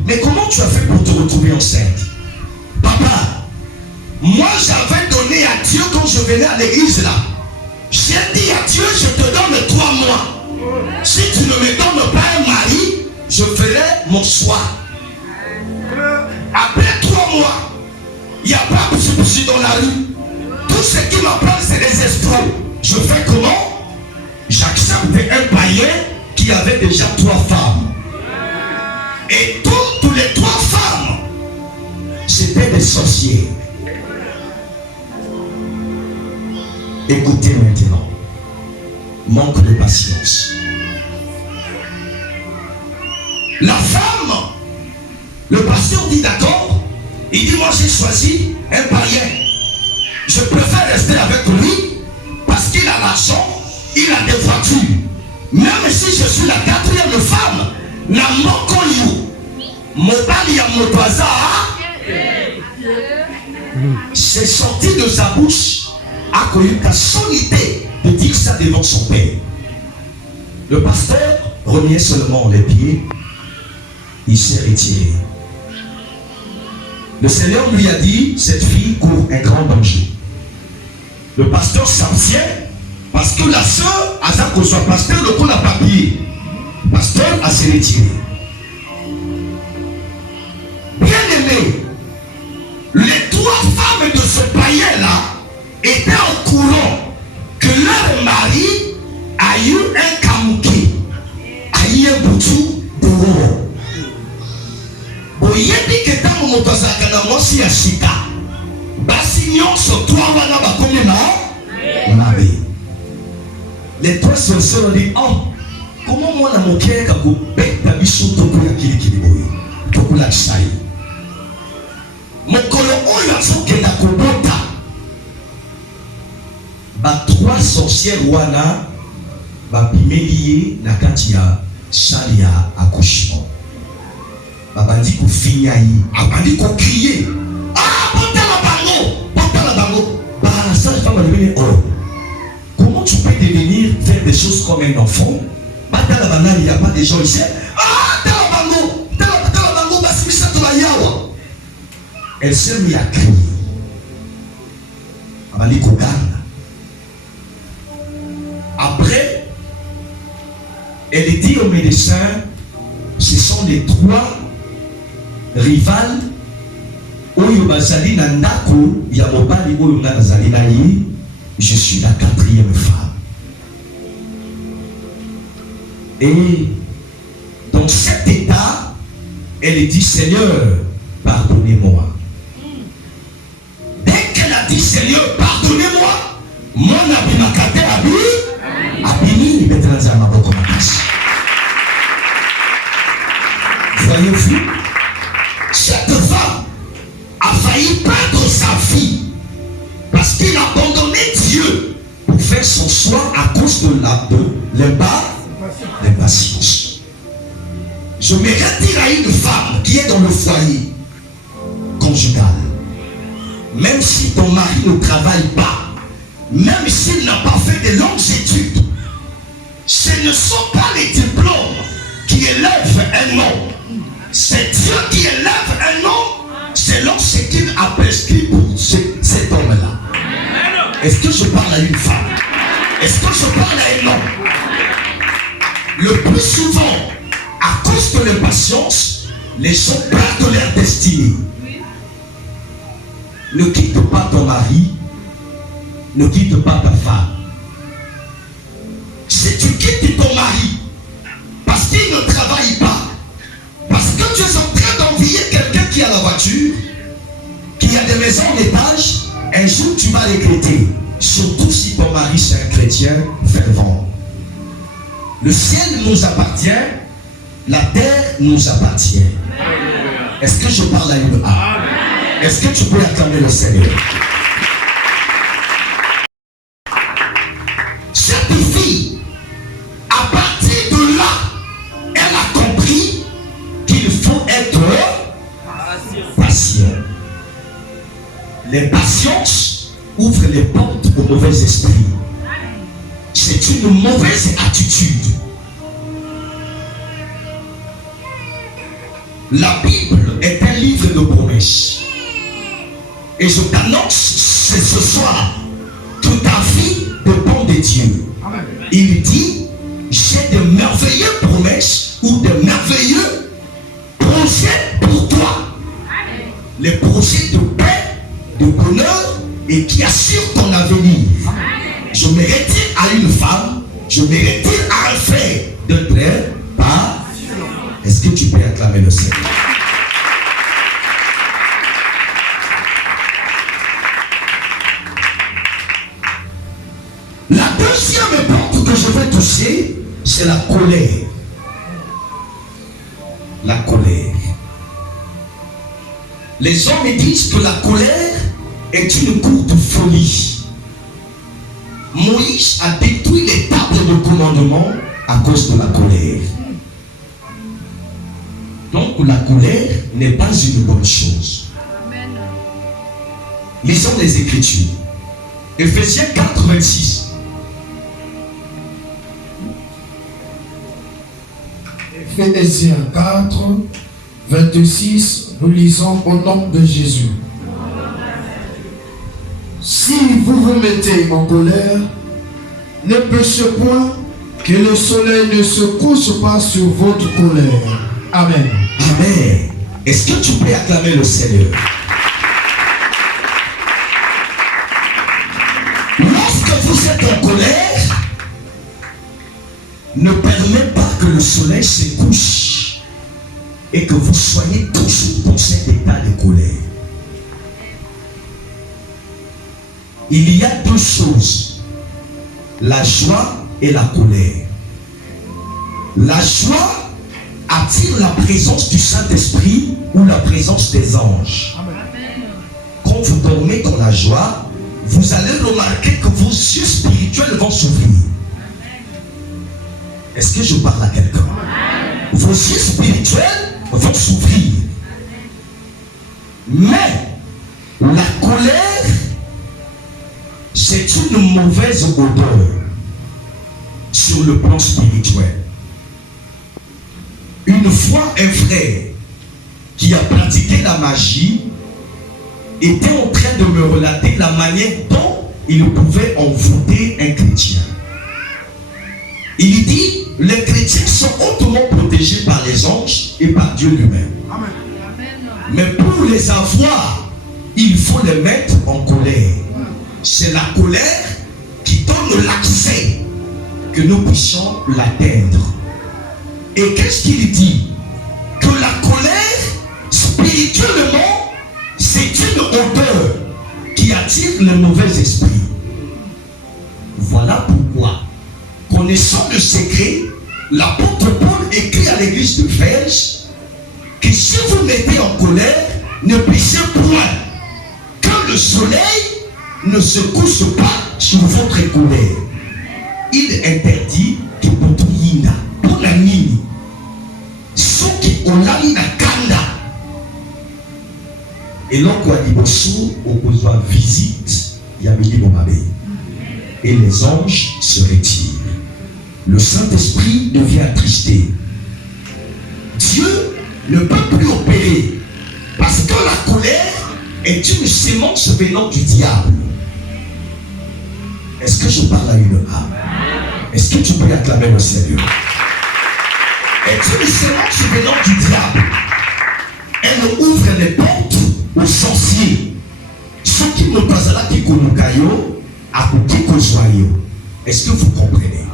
Mais comment tu as fait pour te retrouver enceinte? Papa, moi j'avais donné à Dieu quand je venais à l'église là. J'ai dit à Dieu, je te donne 3 mois. Si tu ne me donnes pas un mari, je ferai mon choix. Après 3 mois, il n'y a pas de dans la rue. Tout ce qui m'appelle, c'est des escrocs. Je fais comment? J'accepte un païen qui avait déjà 3 femmes. Et toutes les 3 femmes, c'était des sorciers. Écoutez maintenant. Manque de patience. La femme, le pasteur dit d'accord. Il dit, moi j'ai choisi un païen. Je préfère rester avec lui parce qu'il a l'argent, il a des voitures. Même si je suis la 4e femme, na mokoyo, mobali ya motoaza, c'est sorti de sa bouche. A connu la solité de dire ça devant son père. Le pasteur remuait seulement les pieds. Il s'est retiré. Le Seigneur lui a dit, cette fille court un grand danger. Le pasteur s'abstient parce que la sœur, avant qu'on soit pasteur, le coup n'a pas papier. Le pasteur a se retiré. Bien aimé, les 3 femmes de ce païen-là étaient au courant que leur mari a eu un kamouké, a eu un boutou de l'eau. Boyebi que dans mon motoazaka na mosi ya shika, basi nyonso 3 wana bakomi na mabe. Les 3 sœurs ont dit, oh, comment moi na moké kako beta biso toko ya kilikili boye, toko la kisai. Mokolo oyo azokenda kobota. Ba 3 sorcières wana bapimeli na kati ya salle ya accouchement. Babandi ko finyayi, abandi ko crier. Ah, bota la bango. Bah, ça femme va devenir oh. Comment tu peux devenir faire des choses comme un enfant? Bata la banane, il n'y a pas de gens ici. Ah, ta la bango, basi bisa to la yawa. Elle s'est mise à crier. Abandi ko garde. Après, elle dit au médecin, ce sont les 3 rivales oyo bazali na ndako ya mobali oyo nga nazali na ye. Je suis la 4e femme. Et dans cet état, elle dit, Seigneur, pardonnez-moi. Dès qu'elle a dit, Seigneur, pardonnez-moi, mon abimakate abimi ni betranza maboko makasi. Voyez-vous, cette femme a failli perdre sa vie parce qu'il a abandonné Dieu pour faire son choix à cause de l'impatience. Je me retire à une femme qui est dans le foyer conjugal. Même si ton mari ne travaille pas, même s'il n'a pas fait de longues études, ce ne sont pas les diplômes qui élèvent un homme. C'est Dieu qui élève un homme selon ce qu'il a prescrit pour cet homme-là. Est-ce que je parle à une femme? Est-ce que je parle à un homme? Le plus souvent, à cause de l'impatience, les gens perdent leur destinée. Ne quitte pas ton mari, ne quitte pas ta femme. Si tu quittes ton mari parce qu'il ne travaille pas, parce que tu es en train d'envier quelqu'un qui a la voiture, qui a des maisons en étage, un jour tu vas regretter. Surtout si ton mari c'est un chrétien fervent. Le ciel nous appartient, la terre nous appartient. Est-ce que je parle à une âme? Est-ce que tu peux acclamer le Seigneur? Cette fille, à partir de là, elle a compris qu'il faut être patient. L'impatience ouvre les portes au mauvais esprit. C'est une mauvaise attitude. La Bible est un livre de promesses. Et je t'annonce ce soir que ta vie dépend de Dieu. Il dit, j'ai de merveilleuses promesses ou de merveilleux projets pour toi. Les projets de paix, de bonheur et qui assurent ton avenir. Je me retire à une femme, je me retire à un frère de très pas. Est-ce que tu peux acclamer le Seigneur? La deuxième porte que je vais toucher, c'est la colère. La colère. Les hommes disent que la colère est une courte folie. Moïse a détruit les tables de commandement à cause de la colère. Donc la colère n'est pas une bonne chose. Lisons les Écritures. Ephésiens 4, 26. Ephésiens 4, 26, nous lisons au nom de Jésus. Si vous vous mettez en colère, ne péchez point, que le soleil ne se couche pas sur votre colère. Amen. Amen. Est-ce que tu peux acclamer le Seigneur? Lorsque vous êtes en colère, ne permet pas que le soleil se couche et que vous soyez toujours dans cet état de colère. Il y a deux choses, la joie et la colère. La joie attire la présence du Saint-Esprit ou la présence des anges. Quand vous dormez dans la joie, vous allez remarquer que vos yeux spirituels vont s'ouvrir. Est-ce que je parle à quelqu'un? Vos yeux spirituels vont s'ouvrir. Mais la colère, c'est une mauvaise odeur sur le plan spirituel. Une fois, un frère qui a pratiqué la magie était en train de me relater la manière dont il pouvait envoûter un chrétien. Il dit, les chrétiens sont hautement protégés par les anges et par Dieu lui-même. Mais pour les avoir, il faut les mettre en colère. C'est la colère qui donne l'accès que nous puissions l'atteindre. Et qu'est-ce qu'il dit? Que la colère, spirituellement, c'est une odeur qui attire le mauvais esprit. Voilà pourquoi, connaissant le secret, l'apôtre Paul écrit à l'église de Verge que si vous mettez en colère, ne péchez point, que le soleil ne se couche pas sur votre colère. Il interdit que votre yina, pour la nini, soki olali na kanda. Et donc, on a besoin de visite, il y a Mabe. Et les anges se retirent. Le Saint-Esprit devient attristé. Dieu ne peut plus opérer parce que la colère est une sémence venant du diable. Est-ce que je parle à une âme? Est-ce que tu peux acclamer le Seigneur? Est une sémence venant du diable. Elle ouvre les portes aux sorciers. Ceux qui ne passent là qui konukayo, à qui kozoyo. Est-ce que vous comprenez?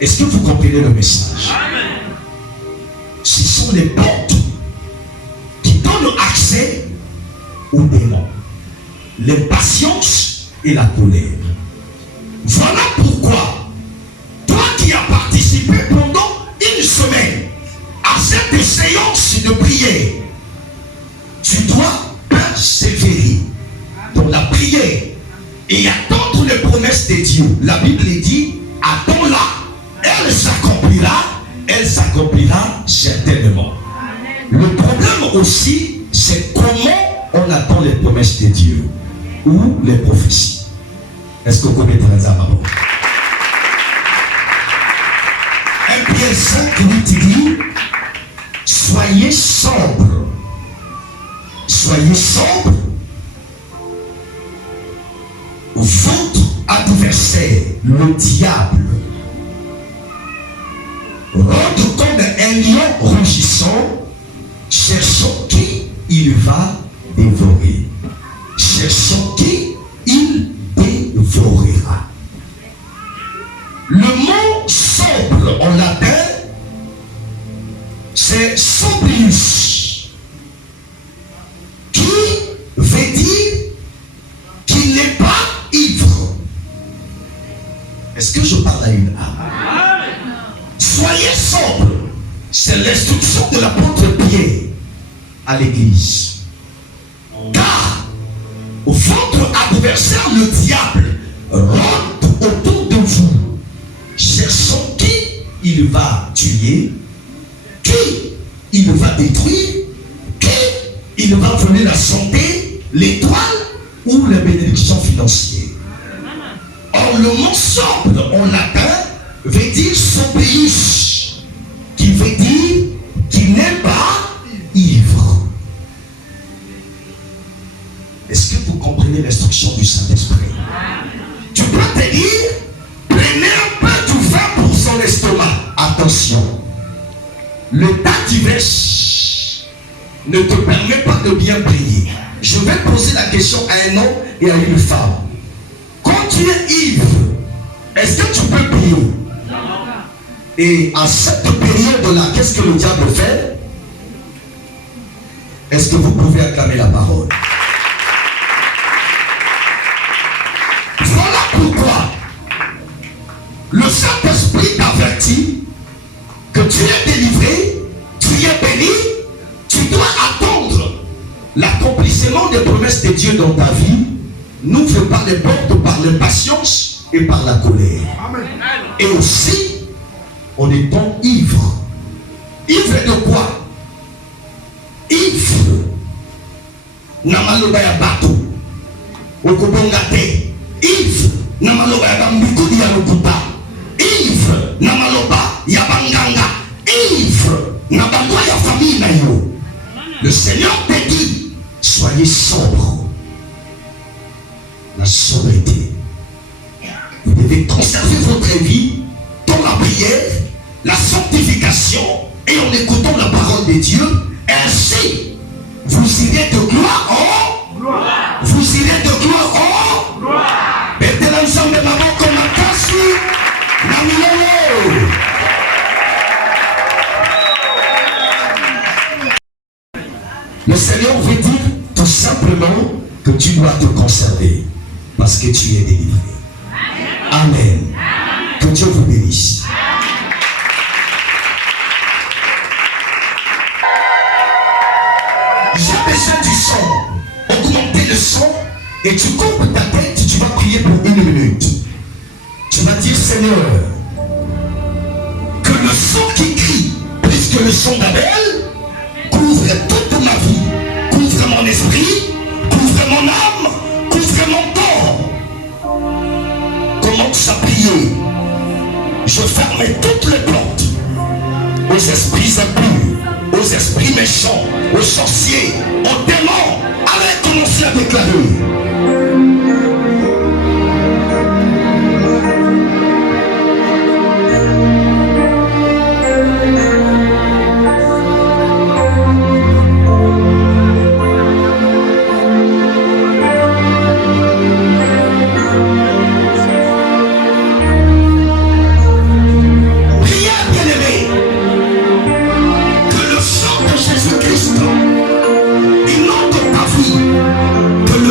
Est-ce que vous comprenez le message? Ce sont les portes qui donnent accès aux démons, l'impatience et la colère. Voilà pourquoi, toi qui as participé pendant une semaine à cette séance de prière, tu dois persévérer dans la prière et attendre les promesses de Dieu. La Bible dit, attends-la, elle s'accomplira certainement. Le problème aussi, c'est comment on attend les promesses de Dieu ou les prophéties. Est-ce que vous connaissez les âmes? 1 Pierre 5, 8 dit, soyez sobre. Soyez sobre. Votre adversaire, le diable, rentre comme un lion rugissant, cherchant qui il va dévorer. Cherchant qui il dévorera. Le mot sobre en latin, c'est sobrius, qui veut dire qu'il n'est pas ivre. Est-ce que je parle à une âme? Soyez sobre. C'est l'instruction de l'apôtre Pierre à l'église. Car votre adversaire, le diable, rentre autour de vous, cherchant qui il va tuer, qui il va détruire, qui il va voler la santé, l'étoile ou la bénédiction financière. Or, le mot sobre en latin veut dire sobrius, qui veut dire qu'il n'est pas ivre. Est-ce que vous comprenez l'instruction du Saint-Esprit? Tu peux te dire, prenez un peu du vin pour son estomac. Attention, le tas d'ivresse ne te permet pas de bien prier. Je vais poser la question à un homme et à une femme. Quand tu es ivre, est-ce que tu peux prier? Et à cette période-là, qu'est-ce que le diable fait? Est-ce que vous pouvez acclamer la parole? Voilà pourquoi le Saint-Esprit t'avertit que tu es délivré, tu es béni, tu dois attendre l'accomplissement des promesses de Dieu dans ta vie. N'ouvre pas les portes par l'impatience et par la colère. Amen. Et aussi en étant ivre. Ivre de quoi? Ivre namaloba ya bato okobongate. Ivre namaloba ya bambikudi ya lokuta. Ivre namaloba ya banganga. Ivre nabalwa ya famille na yo. Le Seigneur te dit, soyez sobre. La sobriété. Vous devez conserver votre vie dans la prière, la sanctification et en écoutant la parole de Dieu. Ainsi, vous irez de gloire en gloire. Vous irez de gloire en gloire. Mettez l'ensemble de ma main comme un casque. Le Seigneur veut dire tout simplement que tu dois te conserver parce que tu es délivré. Amen. Que Dieu vous bénisse. J'ai besoin du son. Augmenter le son et tu coupes ta tête, tu vas prier pour 1 minute. Tu vas dire, Seigneur, que le son qui crie plus que le son d'Abel couvre toute ma vie, couvre mon esprit, couvre mon âme, couvre mon corps. Commence à prier. Je ferme toutes les portes aux esprits impurs, aux esprits méchants, aux sorciers, aux démons. Allez commencer à déclarer.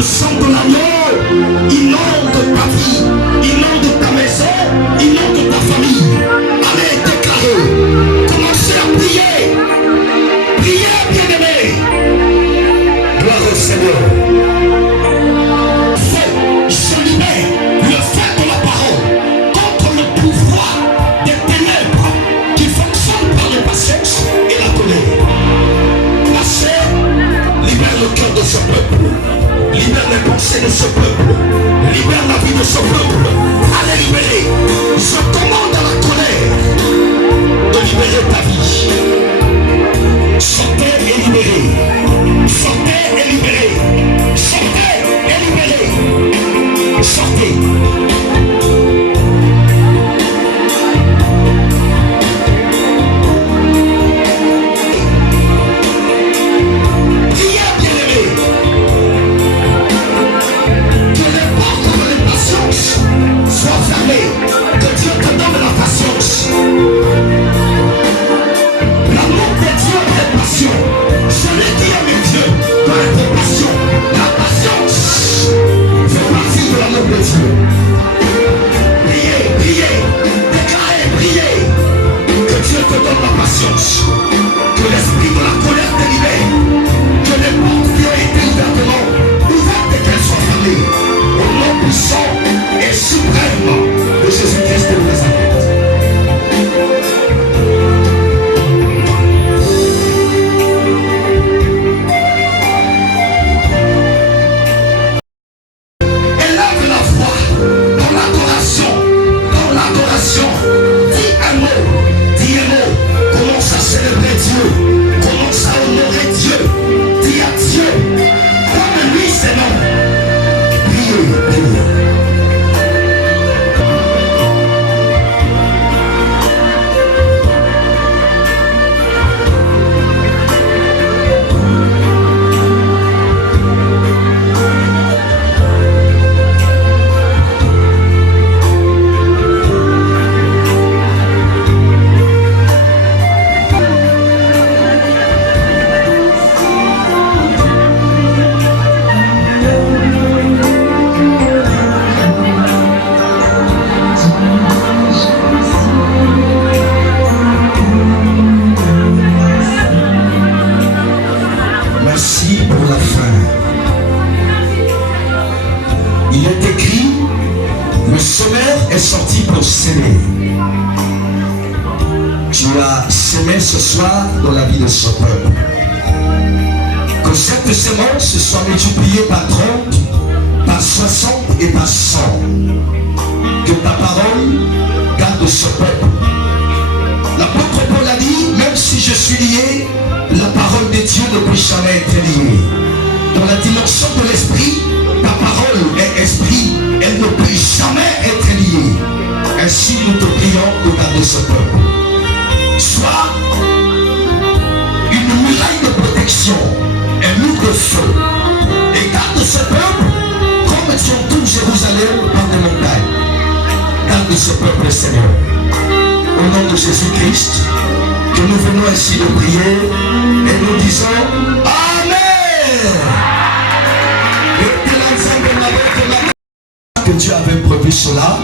Son de la Le semeur est sorti pour s'aimer. Tu as semé ce soir dans la vie de ce peuple. Que cette semence soit multipliée par 30, par 60 et par 100. Que ta parole garde ce peuple. L'apôtre Paul a dit, même si je suis lié, la parole de Dieu ne peut jamais être liée. Dans la dimension de l'esprit, ta parole est esprit, elle ne peut jamais être liée. Ainsi nous te prions de garder ce peuple. Sois une muraille de protection, un mur de feu, et garde ce peuple comme tu entoures Jérusalem par des montagnes. Garde ce peuple, Seigneur. Au nom de Jésus-Christ, que nous venons ainsi de prier et nous disons Amen. Que Dieu avait prévu cela.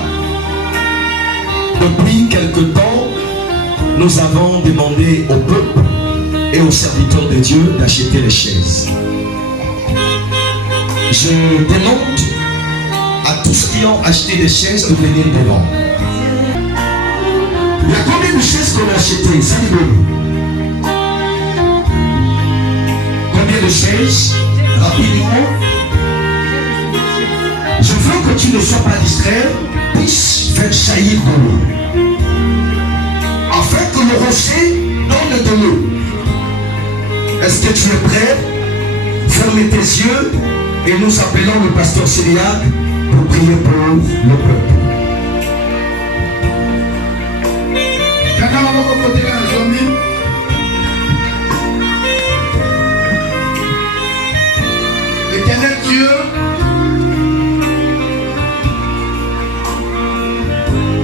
Depuis quelque temps, nous avons demandé au peuple et aux serviteurs de Dieu d'acheter les chaises. Je demande à tous qui ont acheté des chaises de venir devant. Il y a combien de chaises qu'on a achetées? Ça dit combien de chaises? Rapidement. Je veux que tu ne sois pas distrait, puisse faire jaillir de l'eau. Afin que le rocher donne de l'eau. Est-ce que tu es prêt? Ferme tes yeux et nous appelons le pasteur Syriac pour prier pour le peuple. L'éternel Dieu,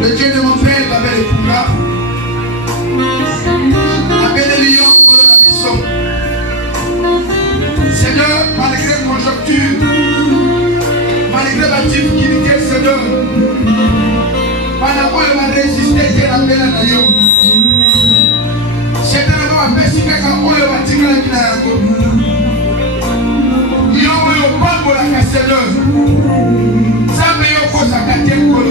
le Dieu de mon père, la belle Poula, la belle Lion pour la mission. Seigneur, malgré la conjoncture, malgré la difficulté, Seigneur, pendant qu'on va résister, c'est la belle Lion. Seigneur, on va faire si quelqu'un va tirer la vie. Il y a un bon pour la Seigneur. Ça me y a cause à Seigneur.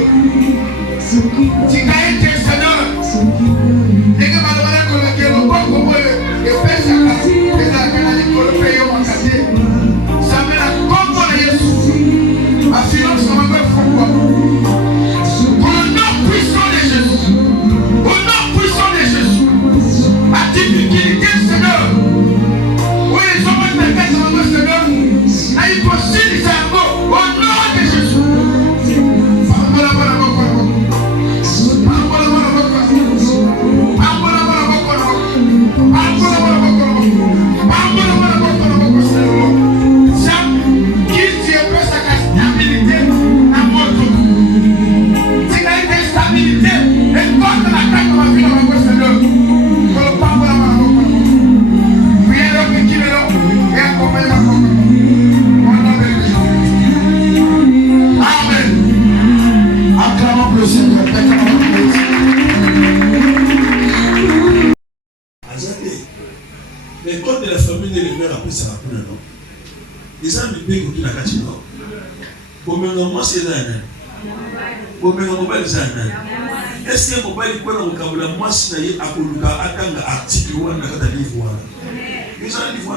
Mais quand de la famille de l'éleveur après ça va prendre un nom. Les gens me payent autour de la cachine. Pour me nommer, c'est un an. Pour me nommer, c'est un an. Est-ce que mon père est quoi dans le vocabulaire? Moi, si je suis à Koluka, attendre l'article ou un livre. Ils ont un livre.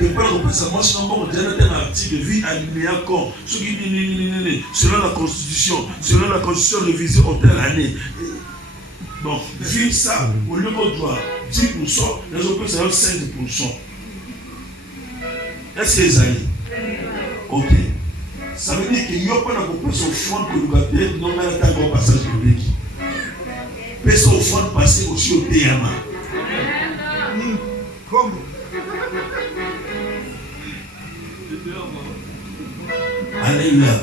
Je peux reprendre ça. Moi, sinon, bon, j'ai un article, vie alinéa comme, ce qui dit, selon la Constitution révisée en telle année. Donc, vu ça, au lieu qu'on doit 10%, les autres c'est 5%. Est-ce que les amis? Ok. Ça veut dire qu'il n'y a pas de son front que nous avons non mais un grand passage public. Mais son front passé aussi au TMA. Comme Alléluia.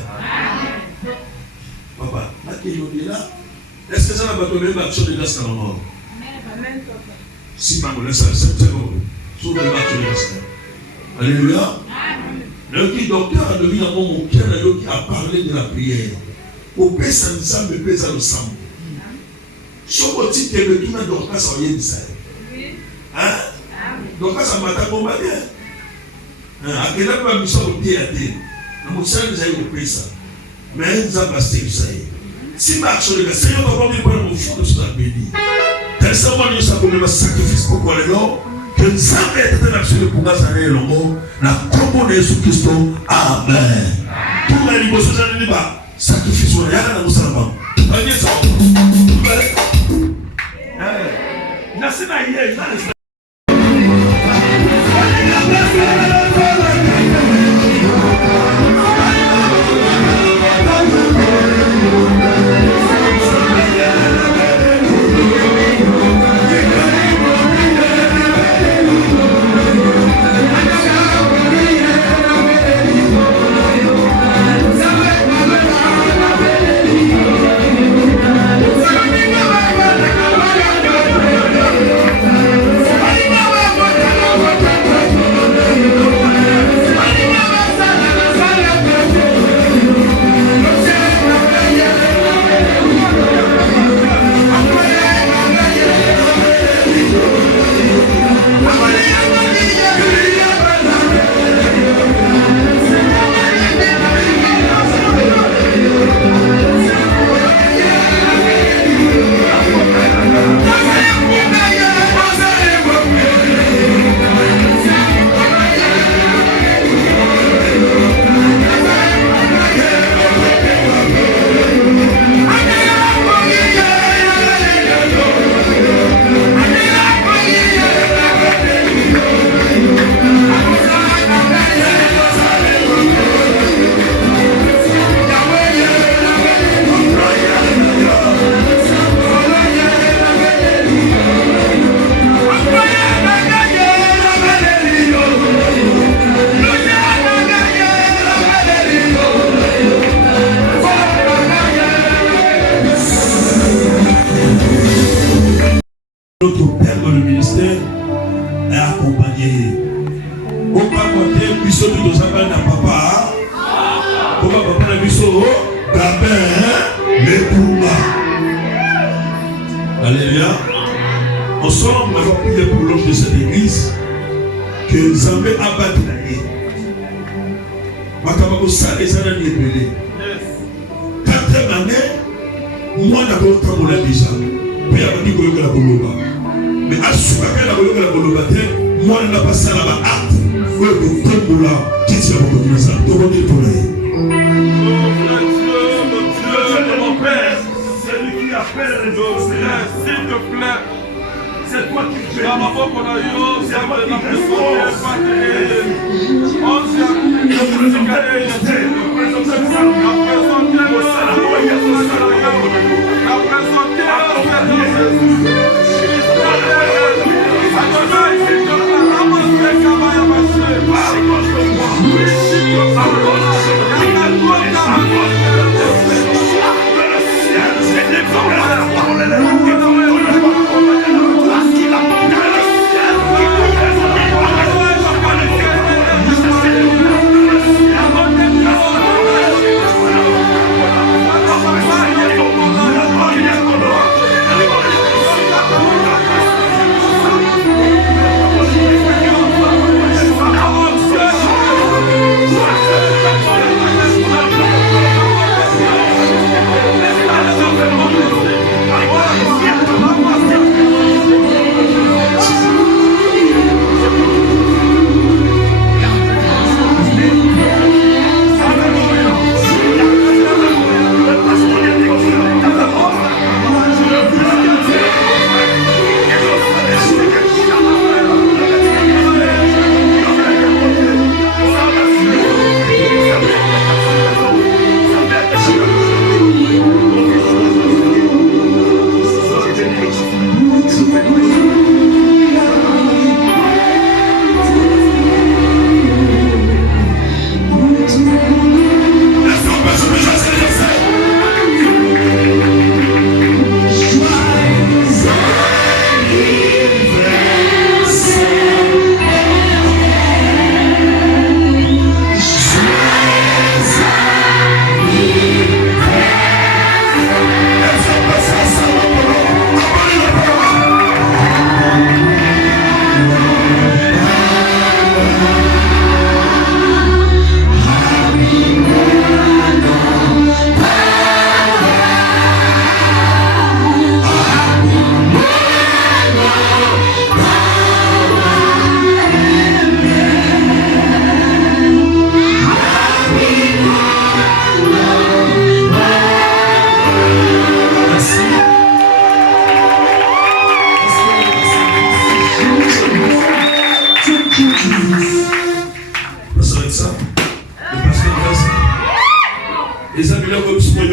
Papa, là, est-ce que ça va pas même action de grâce à la mort? Si pas mon ça, c'est bon. Sur le action de grâce. Alléluia. Le docteur a devenu dans mon cœur qui a parlé de la prière. Au paix sans ça, me pèse à le sang. Sur le titre de tout le docteur, ça y est, ça. Hein? Donc, ça m'a combattu. À quel point nous sommes au pied à terre. Nous sommes déjà au paix ça. Mais nous avons passé ça. Si ma action de Seigneur va prendre le fond de ce béni. Tel savant nous ça comme un sacrifice pour quoi le nom que nous avons été absolument pour nous aller le mot la combo de Jésus Christ. Amen. Pour la libération de l'État, sacrifice on y a dans nous salvons. Allez ça. Nasi na yeye nasi. Notre Père dans le ministère est accompagné. Pourquoi côté puisque nous nous avons un papa? Pourquoi papa n'a puisque mais pour moi. Alléluia. Ensemble, nous avons prié pour l'ange de cette église que Zambé a battu la haie. Makabako ça les années ébélées. 4e année, moi d'abord quand on l'a déjà. Puis il a dit que la boloba. Mais à ce moment là, la boloba, moi on n'a pas ça là-bas. Acte. Oui, le tombe là, qui tient mon côté de ça. Tout le monde est pour l'air. Mon Père, c'est lui qui appelle les autres. S'il te plaît, c'est toi qui fais. Papa,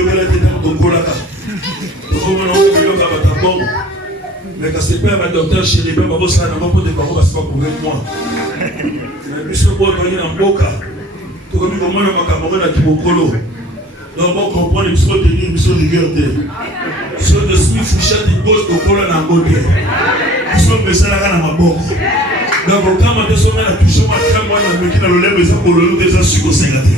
yokela te ntango tokolaka tokomona oyo biloko ya batabongo mais kasi mpe ya badocteur chéribin babosala nango mpo te bango basi bakourir moi na biso boyo toyi na mboka tokomi komona makambo ngo na kimokolo donc bocomprendre biso botenir biso rigueur te so tosimi fushete gauche tokola na yango te biso mesalaka na maboko donc okama te songa na touche makambo wana meki na lolembo eza kololo te eza suki kosenga te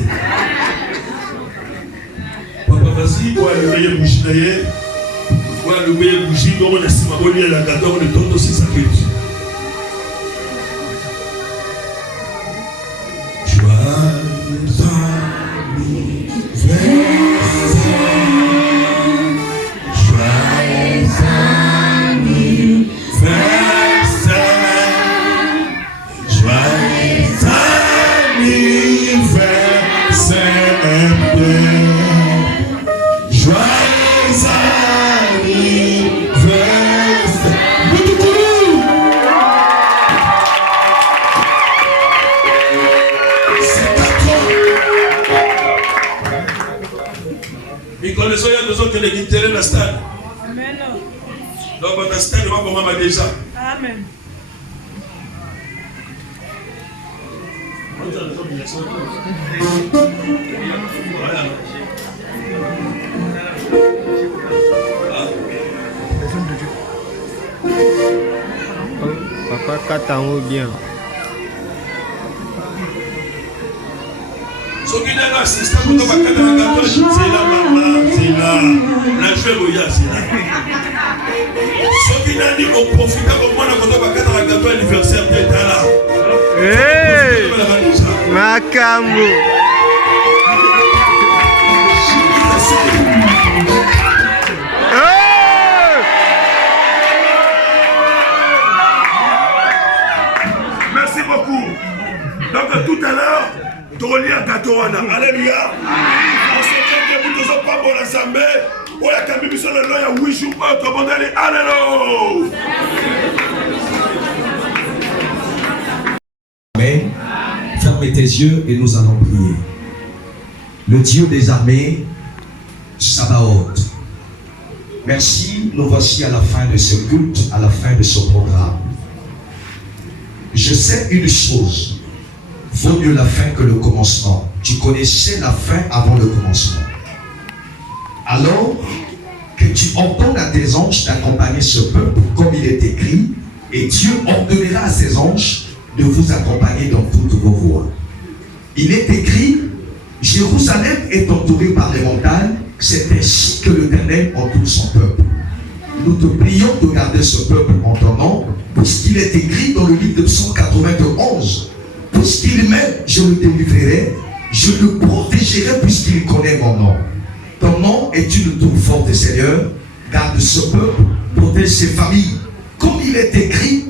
papa vasi oalumeye bougie na ye oalumeye bougie bongo na nsima bolielaka donc ne tonto 6 minutes. Déjà. Amen. Papa Katango bien. Ce qui est là, c'est ça, c'est là, maman, c'est là, la joie Goya, c'est là. Ce qui n'a dit qu'on profite au moins de la gâteau anniversaire de Tala. Hey! Makambo! Merci beaucoup. Donc tout à l'heure, tu relis un gâteau. Alléluia. On se dit que vous ne sommes pas bon ensemble. On a quand même sur le nom, il y a 8 jours. Alléluia. Amen. Ferme tes yeux et nous allons prier. Le Dieu des armées, Sabaoth. Merci, nous voici à la fin de ce culte, à la fin de ce programme. Je sais une chose, vaut mieux la fin que le commencement. Tu connaissais la fin avant le commencement. Alors que tu ordonnes à tes anges d'accompagner ce peuple comme il est écrit, et Dieu ordonnera à ses anges de vous accompagner dans toutes vos voies. Il est écrit, Jérusalem est entourée par les montagnes, c'est ainsi que l'Éternel entoure son peuple. Nous te prions de garder ce peuple en ton nom, puisqu'il est écrit dans le livre de Psaume 91, puisqu'il m'aime, je le délivrerai, je le protégerai puisqu'il connaît mon nom. Ton nom est une tour forte, Seigneur. Garde ce peuple, protège ses familles. Comme il est écrit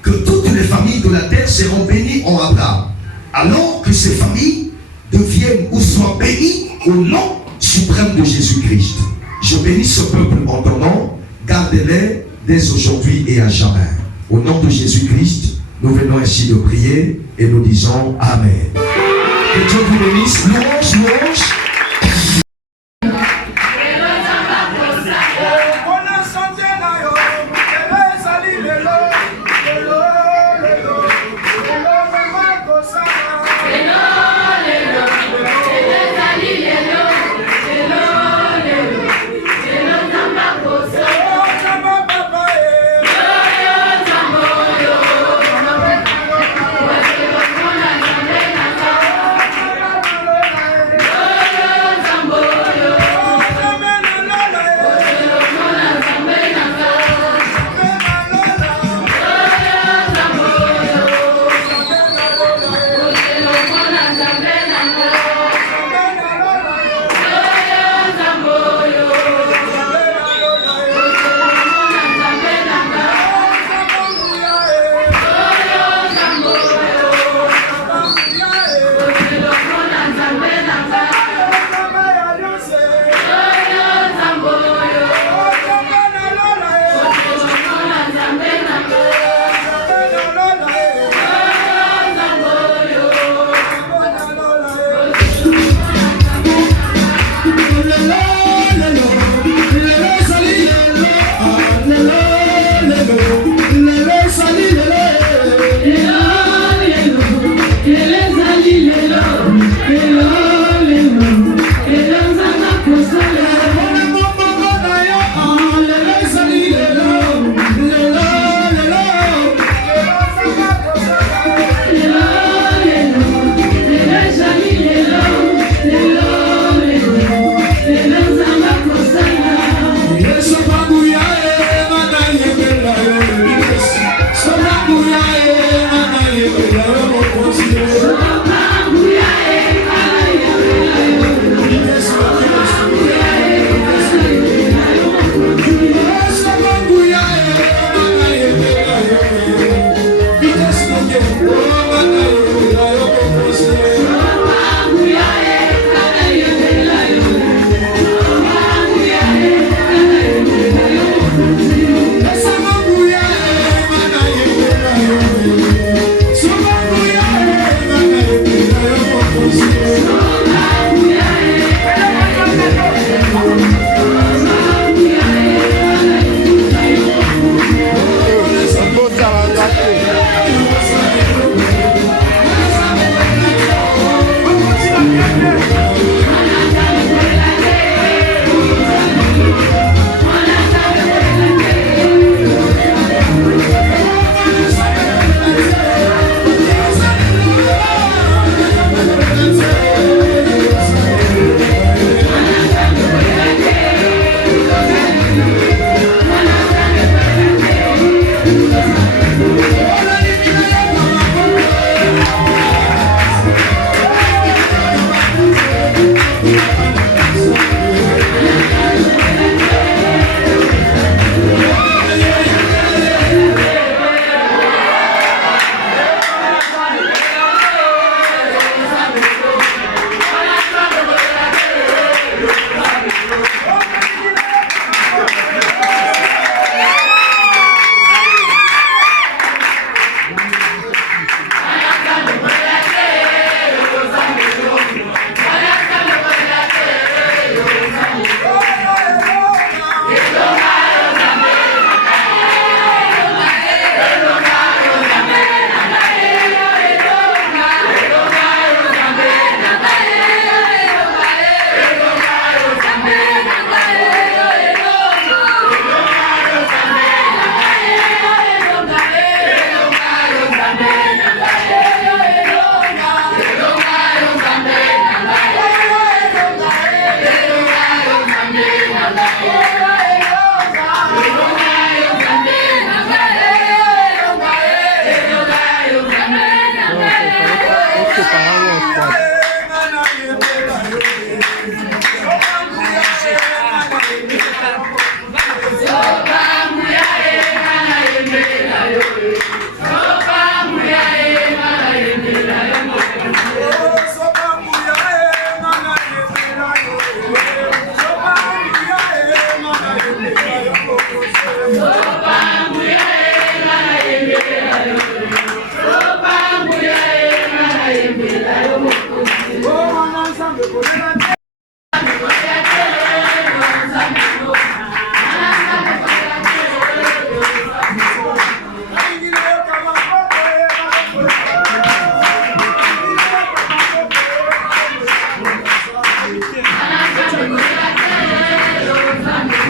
que toutes les familles de la terre seront bénies en Abraham. Alors que ces familles deviennent ou soient bénies au nom suprême de Jésus-Christ. Je bénis ce peuple en ton nom. Garde-les dès aujourd'hui et à jamais. Au nom de Jésus-Christ, nous venons ainsi de prier et nous disons Amen. Que Dieu vous bénisse. Louange, louange.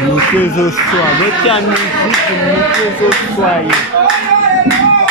Mukezo soa, mete a musique, mukezo soa.